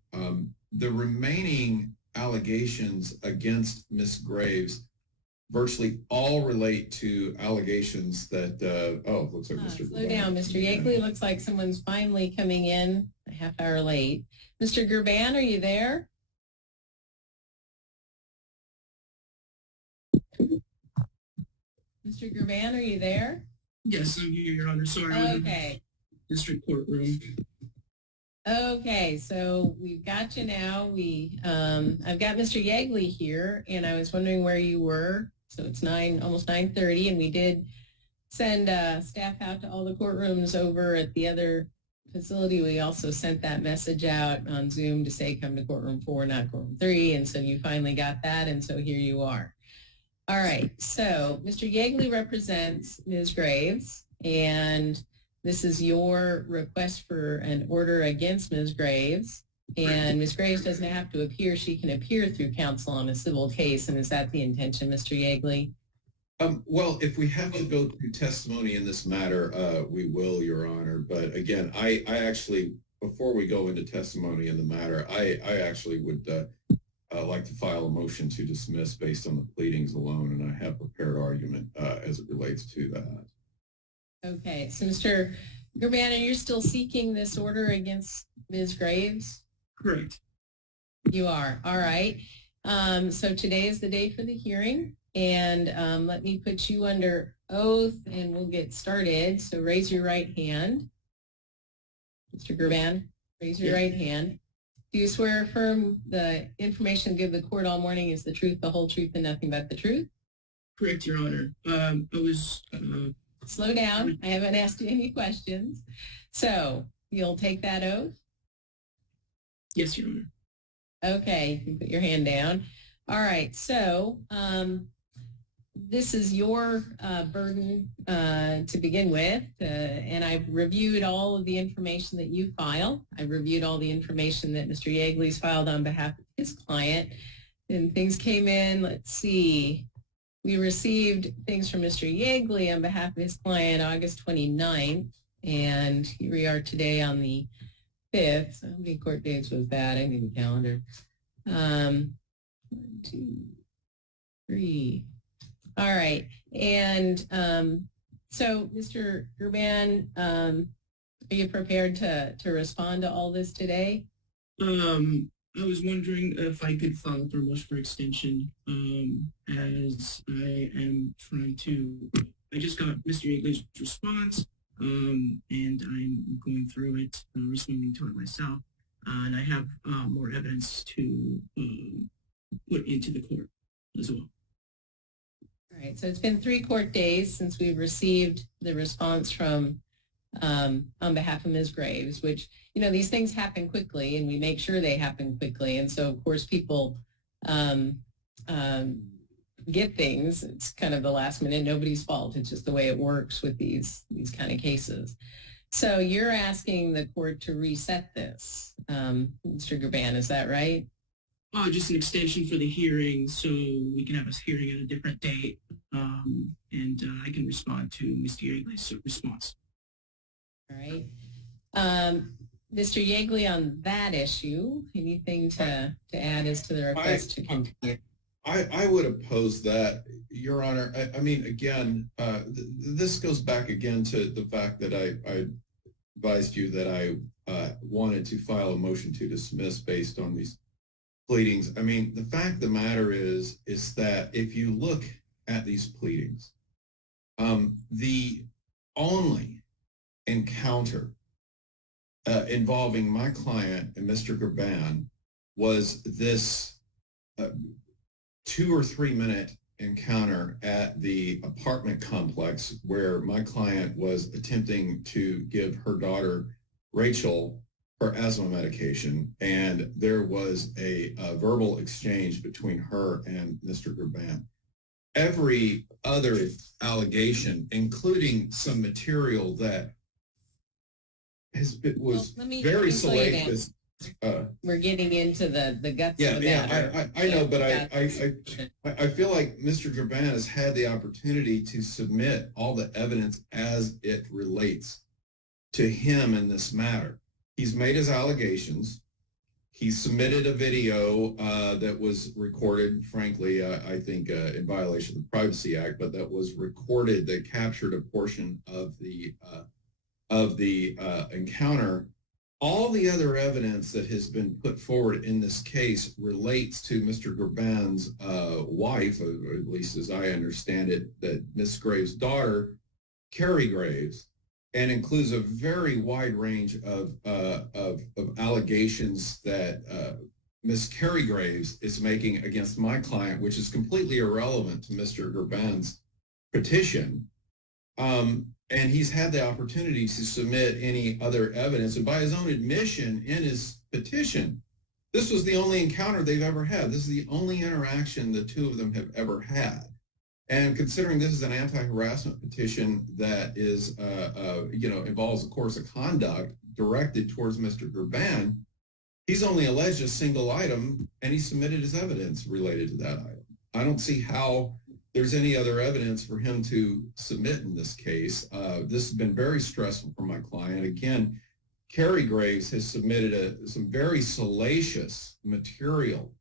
The remaining allegations against Ms. Graves virtually all relate to allegations that, looks like Mr. Slow down, Mr. Yeagley. Looks like someone's finally coming in a half hour late. Mr. Gerban, are you there? Mr. Gerban, are you there? Yes, I'm here, Your Honor. Sorry. Okay. District courtroom. Okay, so we've got you now. I've got Mr. Yeagley here, and I was wondering where you were. So it's almost 9:30, and we did send staff out to all the courtrooms over at the other facility. We also sent that message out on Zoom to say come to courtroom 4, not courtroom 3, and so you finally got that, and so here you are. All right, so Mr. Yeagley represents Ms. Graves, and this is your request for an order against Ms. Graves. And Ms. Graves doesn't have to appear. She can appear through counsel on a civil case. And is that the intention, Mr. Yeagley? Well, if we have to go through testimony in this matter, we will, Your Honor. But again, I actually, before we go into testimony in the matter, I actually would like to file a motion to dismiss based on the pleadings alone. And I have prepared argument as it relates to that. Okay, so Mr. Urbana, you're still seeking this order against Ms. Graves? Correct. You are. All right. So today is the day for the hearing, and let me put you under oath, and we'll get started. So raise your right hand. Mr. Gerban, raise your right hand. Do you swear or affirm the information give the court all morning is the truth, the whole truth, and nothing but the truth? Correct, Your Honor. I was... Slow down. I haven't asked you any questions. So you'll take that oath? Yes, Your Honor. Okay, you can put your hand down. All right, so this is your burden to begin with, and I've reviewed all of the information that you filed. I've reviewed all the information that Mr. Yeagley's filed on behalf of his client, and things came in, let's see, we received things from Mr. Yeagley on behalf of his client August 29th, and here we are today on the 5th. So how many court dates was that? I need a calendar. 1, 2, 3. All right. And so, Mr. Gerban, are you prepared to respond to all this today? I was wondering if I could file for a motion for extension, as I am trying to, I just got Mr. Yeagley's response, and I'm going through it, responding to it myself, and I have more evidence to put into the court as well. All right, so it's been 3 court days since we've received the response from on behalf of Ms. Graves, which, you know, these things happen quickly and we make sure they happen quickly. And so, of course, people get things. It's kind of the last minute, nobody's fault. It's just the way it works with these kind of cases. So you're asking the court to reset this, Mr. Gerban, is that right? Just an extension for the hearing, so we can have a hearing at a different date, and I can respond to Mr. Yeagley's response. All right. Mr. Yeagley, on that issue, anything to add as to the request to continue? I would oppose that, Your Honor. I mean, again, this goes back again to the fact that I advised you that I wanted to file a motion to dismiss based on these pleadings. I mean, the fact of the matter is that if you look at these pleadings, the only encounter involving my client and Mr. Gerban was this 2 or 3 minute encounter at the apartment complex where my client was attempting to give her daughter, Rachel, her asthma medication, and there was a verbal exchange between her and Mr. Gerban. Every other allegation, including some material that was very salacious. We're getting into the guts yeah, of the matter. I know, but I feel like Mr. Gerban has had the opportunity to submit all the evidence as it relates to him in this matter. He's made his allegations. He submitted a video that was recorded, frankly, I think in violation of the Privacy Act, but that was recorded that captured a portion of the encounter. All the other evidence that has been put forward in this case relates to Mr. Gerban's wife, or at least as I understand it, that Miss Graves' daughter, Carrie Graves, and includes a very wide range of allegations that Miss Carrie Graves is making against my client, which is completely irrelevant to Mr. Gerban's petition. And he's had the opportunity to submit any other evidence. And by his own admission in his petition, this was the only encounter they've ever had. This is the only interaction the two of them have ever had. And considering this is an anti-harassment petition that is, involves a course of conduct directed towards Mr. Gerban, he's only alleged a single item, and he submitted his evidence related to that item. I don't see how there's any other evidence for him to submit in this case. This has been very stressful for my client. Again, Carrie Graves has submitted some very salacious material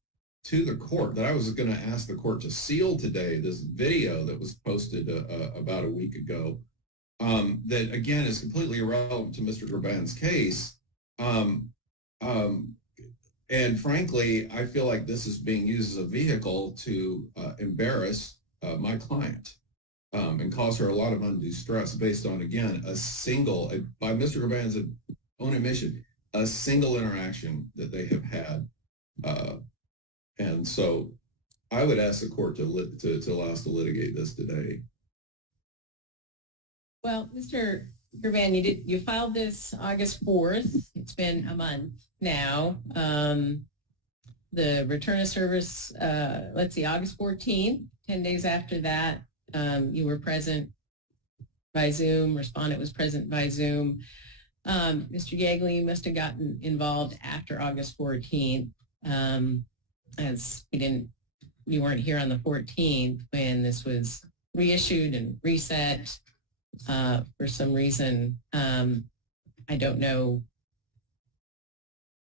to the court that I was going to ask the court to seal today, this video that was posted about a week ago that, again, is completely irrelevant to Mr. Graban's case. And frankly, I feel like this is being used as a vehicle to embarrass my client and cause her a lot of undue stress based on, again, by Mr. Graban's own admission, a single interaction that they have had. And so I would ask the court to allow us to litigate this today. Well, Mr. Gervan, you filed this August 4th. It's been a month now. The return of service, August 14th, 10 days after that, you were present by Zoom, respondent was present by Zoom. Mr. Yeagley, you must have gotten involved after August 14th, as you weren't here on the 14th when this was reissued and reset for some reason. I don't know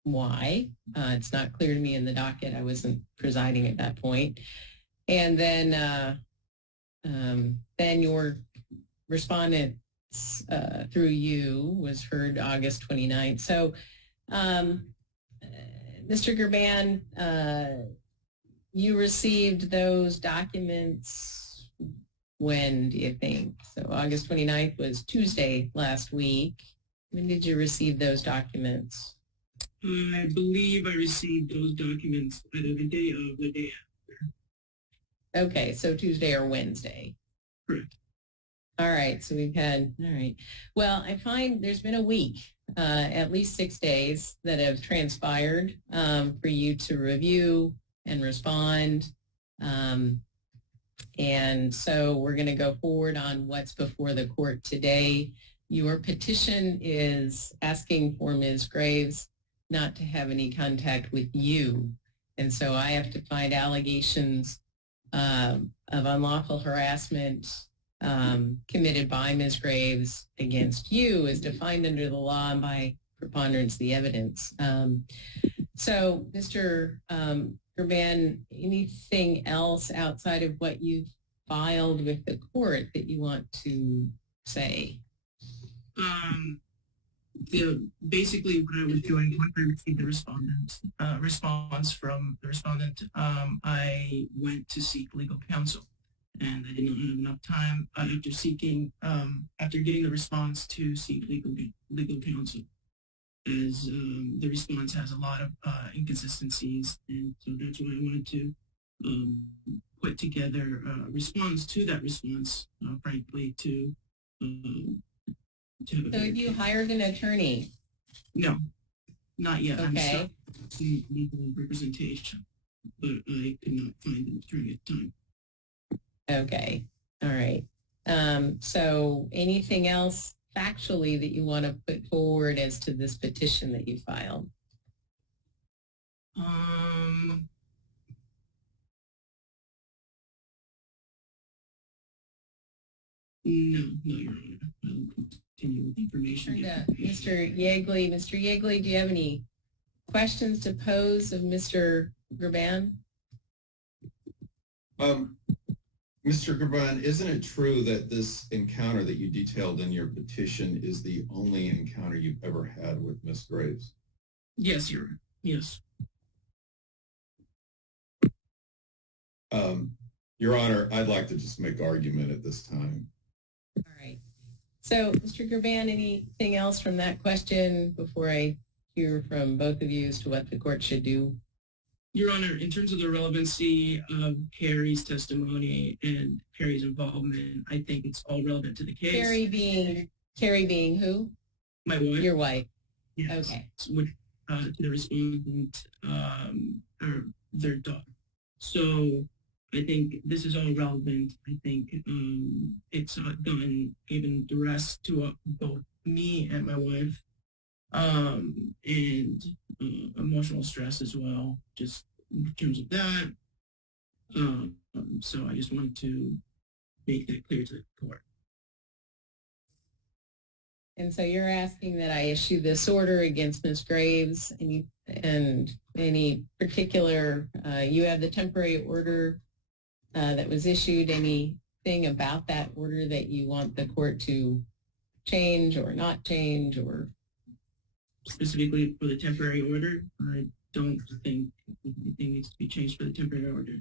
why. It's not clear to me in the docket. I wasn't presiding at that point. And then your respondent through you was heard August 29th. So, Mr. Gerban, you received those documents when, do you think? So August 29th was Tuesday last week. When did you receive those documents? I believe I received those documents either the day of the day after. Okay, so Tuesday or Wednesday. Correct. All right, so all right. Well, I find there's been a week, at least 6 days that have transpired for you to review and respond. And so we're going to go forward on what's before the court today. Your petition is asking for Ms. Graves not to have any contact with you. And so I have to find allegations of unlawful harassment committed by Ms. Graves against you as defined under the law and by preponderance of the evidence. So, Mr. Gerban, anything else outside of what you've filed with the court that you want to say? Basically, what I was doing when I received the response from the respondent, I went to seek legal counsel, and I did not have enough time after getting the response to seek legal counsel, as the response has a lot of inconsistencies, and so that's why I wanted to put together a response to that response, frankly, So you hired an attorney? No, not yet. Okay. I'm still seeking legal representation, but I could not find an attorney at the time. Okay. All right. So anything else factually that you want to put forward as to this petition that you filed? No, Your Honor. I'll continue with information. Mr. Yeagley. Mr. Yeagley, do you have any questions to pose of Mr. Gerban? Mr. Gerban, isn't it true that this encounter that you detailed in your petition is the only encounter you've ever had with Ms. Graves? Yes, Your Honor. Yes. Your Honor, I'd like to just make argument at this time. All right. So, Mr. Gerban, anything else from that question before I hear from both of you as to what the court should do? Your Honor, in terms of the relevancy of Carrie's testimony and Carrie's involvement, I think it's all relevant to the case. Carrie being who? My wife. Your wife. Yes. Okay. To the respondent, or their daughter. So I think this is all relevant. I think it's given duress to both me and my wife, and emotional stress as well, just in terms of that. So I just wanted to make that clear to the court. And so you're asking that I issue this order against Ms. Graves, and any particular, you have the temporary order that was issued. Anything about that order that you want the court to change or not change or? Specifically for the temporary order, I don't think anything needs to be changed for the temporary order.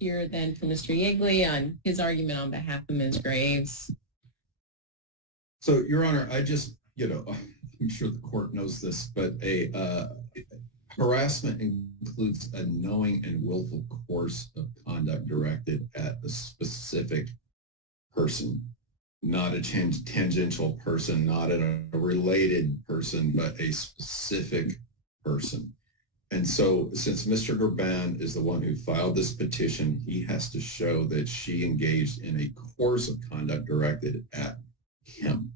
Hear then from Mr. Yeagley on his argument on behalf of Ms. Graves. So, Your Honor, I just, I'm sure the court knows this, but harassment includes a knowing and willful course of conduct directed at a specific person, not a tangential person, not a related person, but a specific person. And so since Mr. Gerban is the one who filed this petition, he has to show that she engaged in a course of conduct directed at him.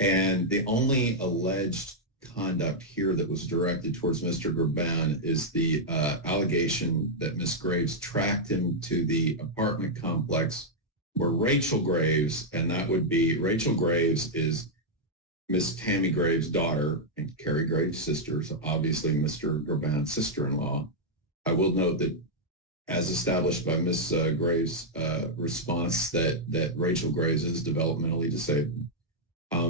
And the only alleged conduct here that was directed towards Mr. Gerban is the allegation that Ms. Graves tracked him to the apartment complex where Rachel Graves, and that would be, Rachel Graves is Miss Tammy Graves' daughter and Carrie Graves' sister, so obviously Mr. Gerban's sister-in-law. I will note that as established by Ms. Graves' response that Rachel Graves is developmentally disabled.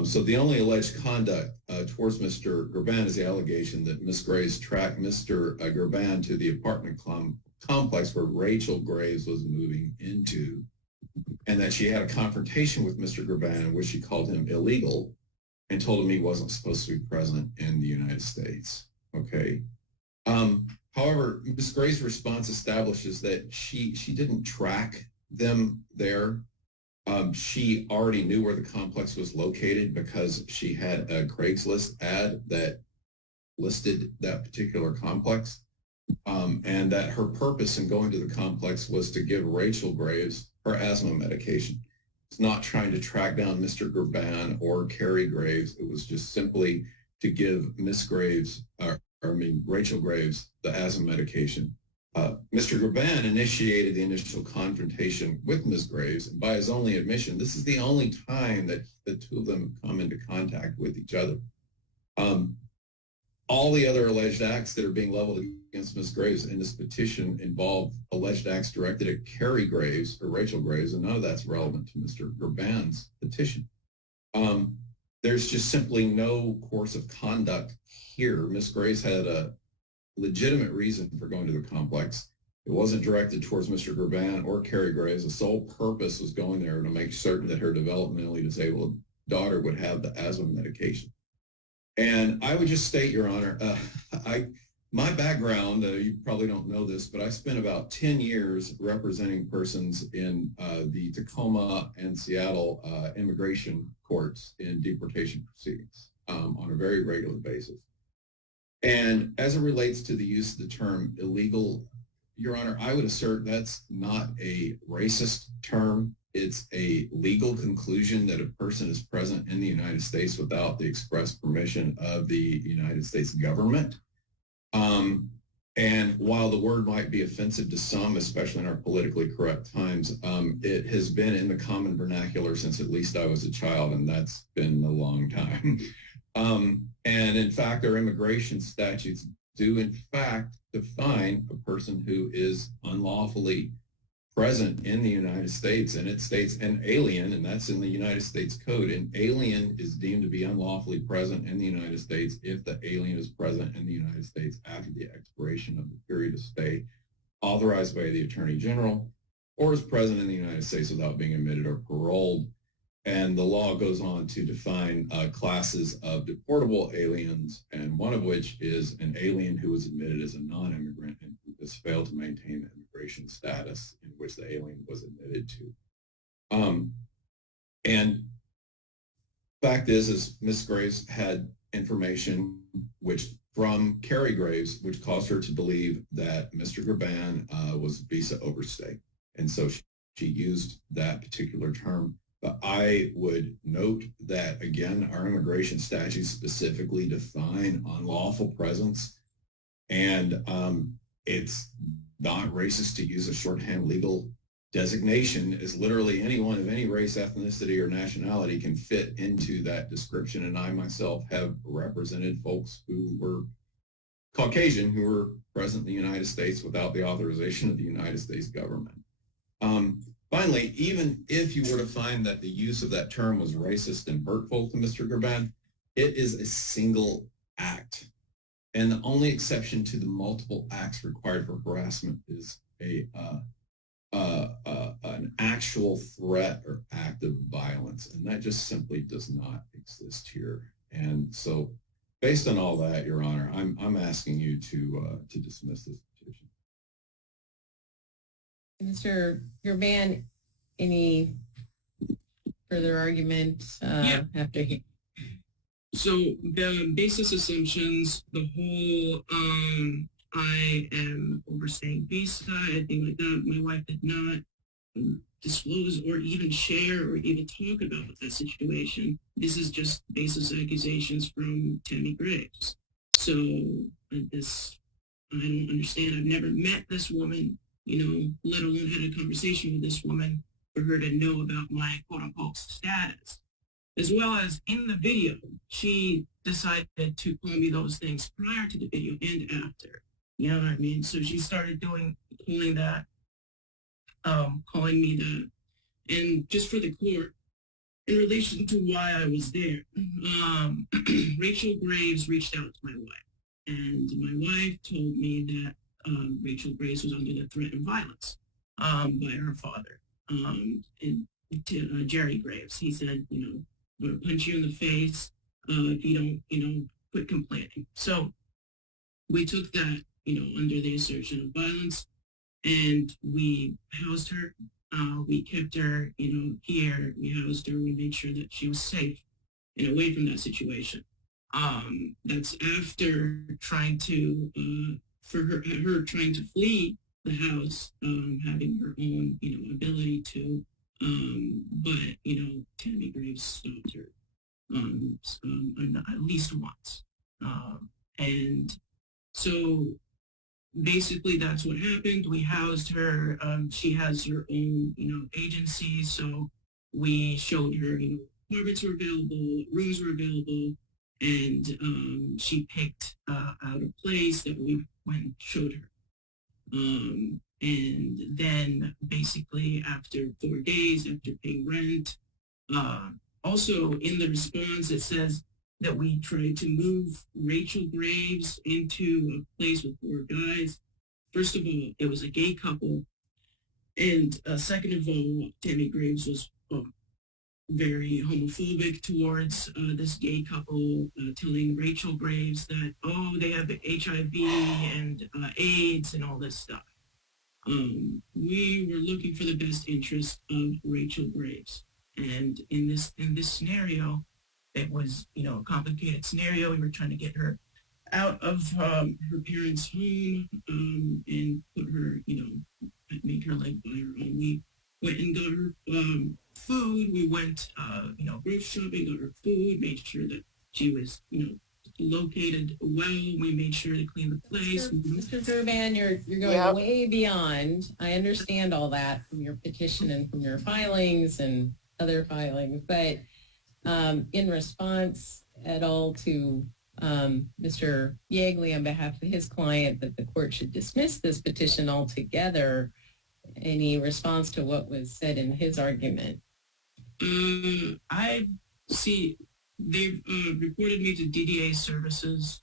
So the only alleged conduct towards Mr. Gerban is the allegation that Ms. Graves tracked Mr. Gerban to the apartment complex where Rachel Graves was moving into, and that she had a confrontation with Mr. Gerban in which she called him illegal and told him he wasn't supposed to be present in the United States. Okay. However, Ms. Graves' response establishes that she didn't track them there. She already knew where the complex was located because she had a Craigslist ad that listed that particular complex, and that her purpose in going to the complex was to give Rachel Graves her asthma medication. It's not trying to track down Mr. Gerban or Carrie Graves. It was just simply to give Rachel Graves the asthma medication. Mr. Gerban initiated the initial confrontation with Ms. Graves, and by his only admission, this is the only time that the two of them come into contact with each other. All the other alleged acts that are being leveled against Ms. Graves in this petition involve alleged acts directed at Carrie Graves or Rachel Graves, and none of that's relevant to Mr. Gerban's petition. There's just simply no course of conduct here. Ms. Graves had a legitimate reason for going to the complex. It wasn't directed towards Mr. Gerban or Carrie Graves. The sole purpose was going there to make certain that her developmentally disabled daughter would have the asthma medication. And I would just state, Your Honor, my background, you probably don't know this, but I spent about 10 years representing persons in the Tacoma and Seattle immigration courts in deportation proceedings on a very regular basis. And as it relates to the use of the term illegal, Your Honor, I would assert that's not a racist term. It's a legal conclusion that a person is present in the United States without the express permission of the United States government. And while the word might be offensive to some, especially in our politically correct times, it has been in the common vernacular since at least I was a child, and that's been a long time. And in fact, our immigration statutes do in fact define a person who is unlawfully present in the United States, and it states an alien, and that's in the United States Code. An alien is deemed to be unlawfully present in the United States if the alien is present in the United States after the expiration of the period of stay authorized by the Attorney General, or is present in the United States without being admitted or paroled. And the law goes on to define classes of deportable aliens, and one of which is an alien who was admitted as a non-immigrant and who has failed to maintain the immigration status in which the alien was admitted to. And fact is Ms. Graves had information from Carrie Graves, which caused her to believe that Mr. Gerban was visa overstay. And so she used that particular term. But I would note that, again, our immigration statutes specifically define unlawful presence, and it's not racist to use a shorthand legal designation, as literally anyone of any race, ethnicity, or nationality can fit into that description. And I myself have represented folks who were Caucasian who were present in the United States without the authorization of the United States government. Finally, even if you were to find that the use of that term was racist and hurtful to Mr. Gerban, it is a single act. And the only exception to the multiple acts required for harassment is an actual threat or act of violence. And that just simply does not exist here. And so based on all that, Your Honor, I'm asking you to dismiss this petition. Mr. Gerban, any further argument after he? So the basis assumptions, the whole I am overstaying visa, anything like that, my wife did not disclose or even share or even talk about that situation. This is just baseless accusations from Tammy Graves. So this, I don't understand. I've never met this woman, let alone had a conversation with this woman for her to know about my quote unquote status. As well as in the video, she decided to call me those things prior to the video and after. You know what I mean? So she started calling me that. And just for the court, in relation to why I was there, Rachel Graves reached out to my wife. And my wife told me that Rachel Graves was under the threat of violence by her father, Jerry Graves. He said, I'm going to punch you in the face if you don't, quit complaining. So we took that, under the assertion of violence, and we housed her. We kept her, here. We housed her. We made sure that she was safe and away from that situation. That's after trying to, her trying to flee the house, having her own, ability to, but, Tammy Graves stopped her at least once. And so basically that's what happened. We housed her. She has her own, agency. So we showed her, apartments were available, rooms were available, and she picked out a place that we went and showed her. And then basically after 4 days, after paying rent, also in the response, it says that we tried to move Rachel Graves into a place with 4 guys. First of all, it was a gay couple. And second of all, Tammy Graves was very homophobic towards this gay couple, telling Rachel Graves that, they have HIV and AIDS and all this stuff. We were looking for the best interest of Rachel Graves. And in this scenario, it was, a complicated scenario. We were trying to get her out of her parents' home and put her, make her live by her own. We went and got her food. We went, grocery shopping, got her food, made sure that she was, located well. We made sure to clean the place. Mr. Gerban, you're going way beyond. I understand all that from your petition and from your filings and other filings, but in response at all to Mr. Yeagley on behalf of his client that the court should dismiss this petition altogether, any response to what was said in his argument? I see they've reported me to DDA services,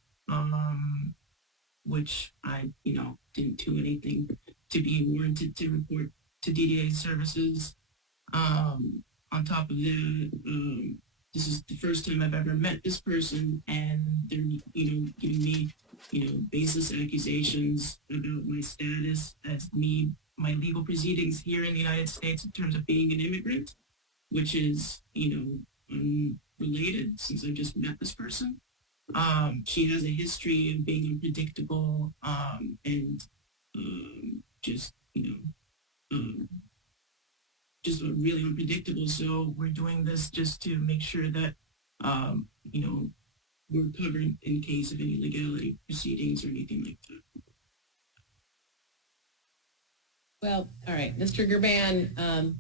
which I, didn't do anything to be warranted to report to DDA services. On top of that, this is the first time I've ever met this person, and they're, giving me, baseless accusations about my status as my legal proceedings here in the United States in terms of being an immigrant, which is, unrelated since I just met this person. She has a history of being unpredictable and just really unpredictable. So we're doing this just to make sure that, we're covered in case of any legality proceedings or anything like that. Well, all right, Mr. Gerban,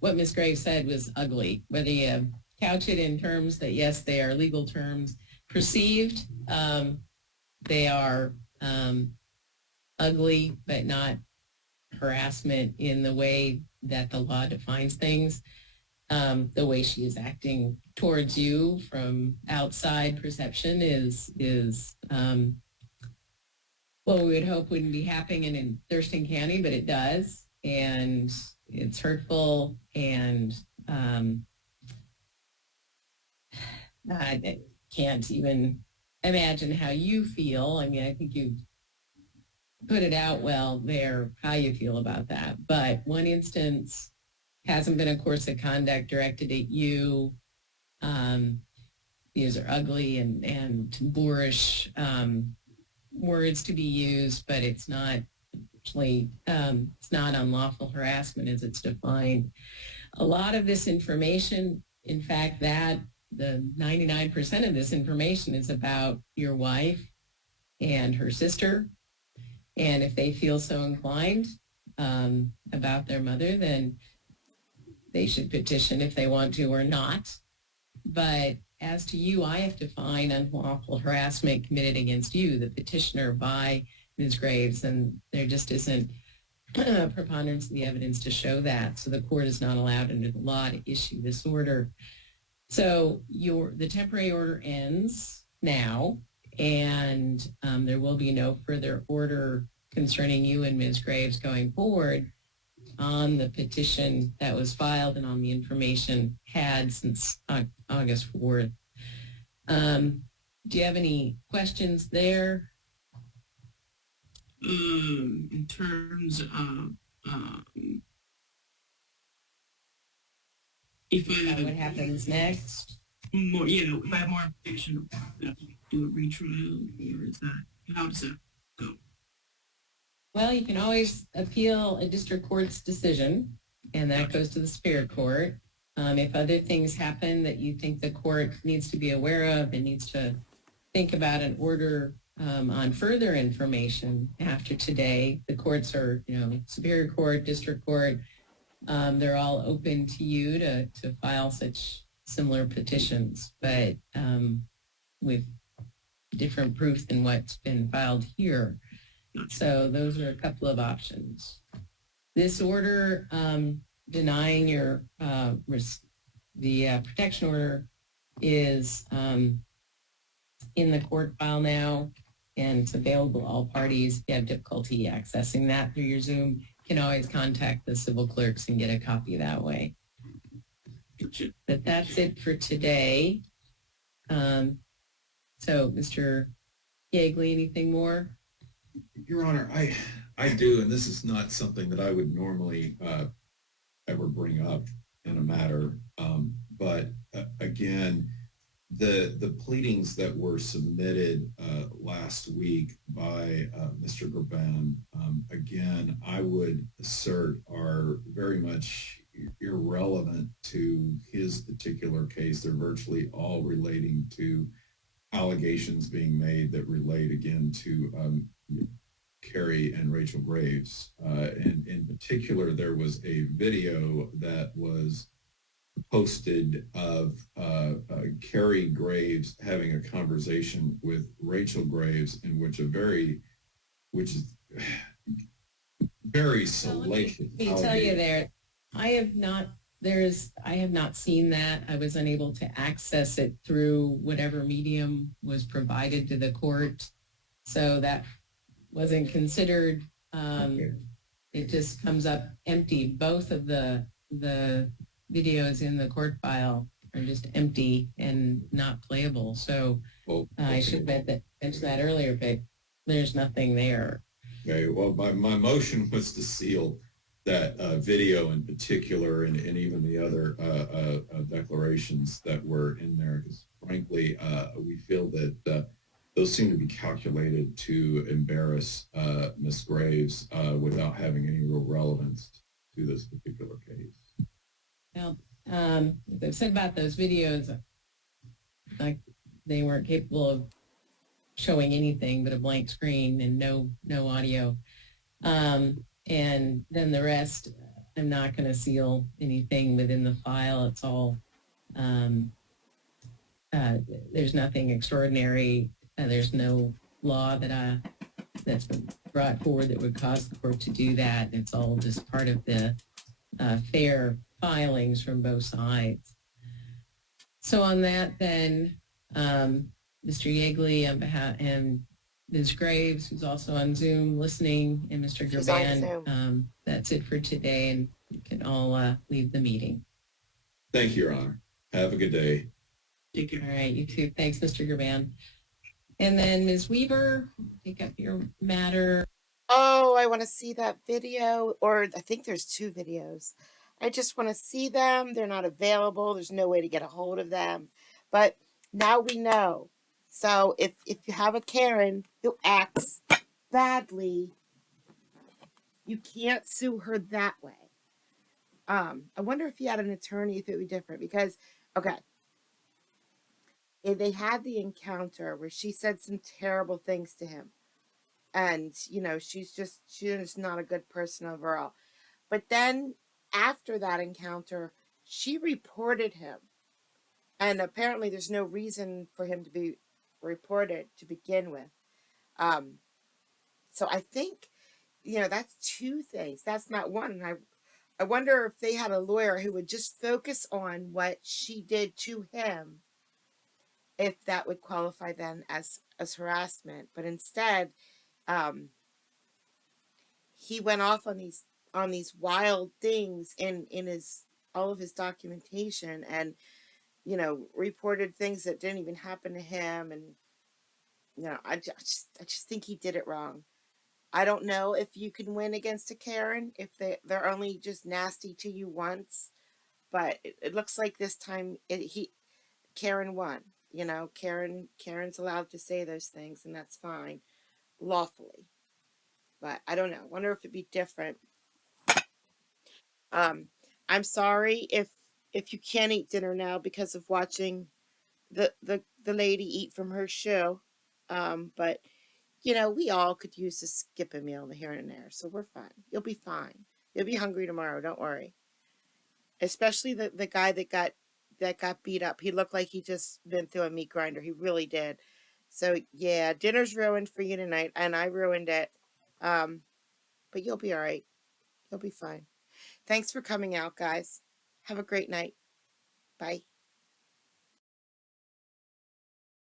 what Ms. Graves said was ugly. Whether you couch it in terms that, yes, they are legal terms, perceived, they are ugly, but not harassment in the way that the law defines things. The way she is acting towards you from outside perception is well, we would hope wouldn't be happening in Thurston County, but it does, and it's hurtful, and I can't even imagine how you feel. I mean, I think you put it out well there, how you feel about that. But one instance hasn't been a course of conduct directed at you. These are ugly and boorish words to be used, but it's not actually, it's not unlawful harassment as it's defined. A lot of this information, in fact, the 99% of this information is about your wife and her sister. And if they feel so inclined about their mother, then they should petition if they want to or not. But as to you, I have to find unlawful harassment committed against you, the petitioner, by Ms. Graves, and there just isn't a preponderance of the evidence to show that. So the court is not allowed under the law to issue this order. So the temporary order ends now, and there will be no further order concerning you and Ms. Graves going forward on the petition that was filed and on the information had since August 4th. Do you have any questions there? In terms of if I have what happens next? More, if I have more information, do a retrial, or is that, how does that go? Well, you can always appeal a district court's decision, and that goes to the Superior Court. If other things happen that you think the court needs to be aware of and needs to think about an order on further information after today, the courts are, Superior Court, District Court, they're all open to you to file such similar petitions, but with different proof than what's been filed here. So those are a couple of options. This order denying your the protection order is in the court file now, and it's available to all parties. If you have difficulty accessing that through your Zoom, you can always contact the civil clerks and get a copy that way. But that's it for today. So, Mr. Yeagley, anything more? Your Honor, I do, and this is not something that I would normally ever bring up in a matter, but again, the pleadings that were submitted last week by Mr. Graban, again, I would assert are very much irrelevant to his particular case. They're virtually all relating to allegations being made that relate again to Carrie and Rachel Graves. And in particular, there was a video that was posted of Carrie Graves having a conversation with Rachel Graves in which is very salacious. Let me tell you there, I have not seen that. I was unable to access it through whatever medium was provided to the court. So that wasn't considered. It just comes up empty. Both of the videos in the court file are just empty and not playable. So I should have mentioned that earlier, but there's nothing there. Okay, well, my motion was to seal that video in particular and even the other declarations that were in there, because frankly, we feel that those seem to be calculated to embarrass Ms. Graves without having any real relevance to this particular case. Well, as I've said about those videos, like they weren't capable of showing anything but a blank screen and no audio. And then the rest, I'm not going to seal anything within the file. It's all, there's nothing extraordinary. There's no law that's been brought forward that would cause the court to do that. It's all just part of the fair filings from both sides. So on that, then, Mr. Yeagley on behalf and Ms. Graves, who's also on Zoom listening, and Mr. She's on Gerban, Zoom. that's it for today, and you can all leave the meeting. Thank you, Your Honor. Have a good day. Take care. All right, you too. Thanks, Mr. Gerban. And then Ms. Weaver, take up your matter. Oh, I want to see that video, or I think there's 2 videos. I just want to see them. They're not available. There's no way to get a hold of them. But now we know. So if you have a Karen who acts badly, you can't sue her that way. I wonder if he had an attorney, if it would be different. Because, okay, they had the encounter where she said some terrible things to him. And, you know, she's just not a good person overall. But then after that encounter, she reported him. And apparently there's no reason for him to be reported to begin with. So I think, you know, that's 2 things. That's not one. And I wonder if they had a lawyer who would just focus on what she did to him, if that would qualify then as harassment. But instead, he went off on these wild things in his all of his documentation, and you know, reported things that didn't even happen to him. And you know, I just think he did it wrong. I don't know if you can win against a Karen if they're only just nasty to you once, but it looks like this time Karen won. You know, Karen's allowed to say those things, and that's fine, lawfully. But I don't know. I wonder if it'd be different. I'm sorry if you can't eat dinner now because of watching the lady eat from her shoe. But you know, we all could use to skip a meal here and there, so we're fine. You'll be fine. You'll be hungry tomorrow. Don't worry. Especially the guy that got beat up. He looked like he just been through a meat grinder. He really did. So yeah, dinner's ruined for you tonight, and I ruined it. But you'll be all right. You'll be fine. Thanks for coming out, guys. Have a great night. Bye.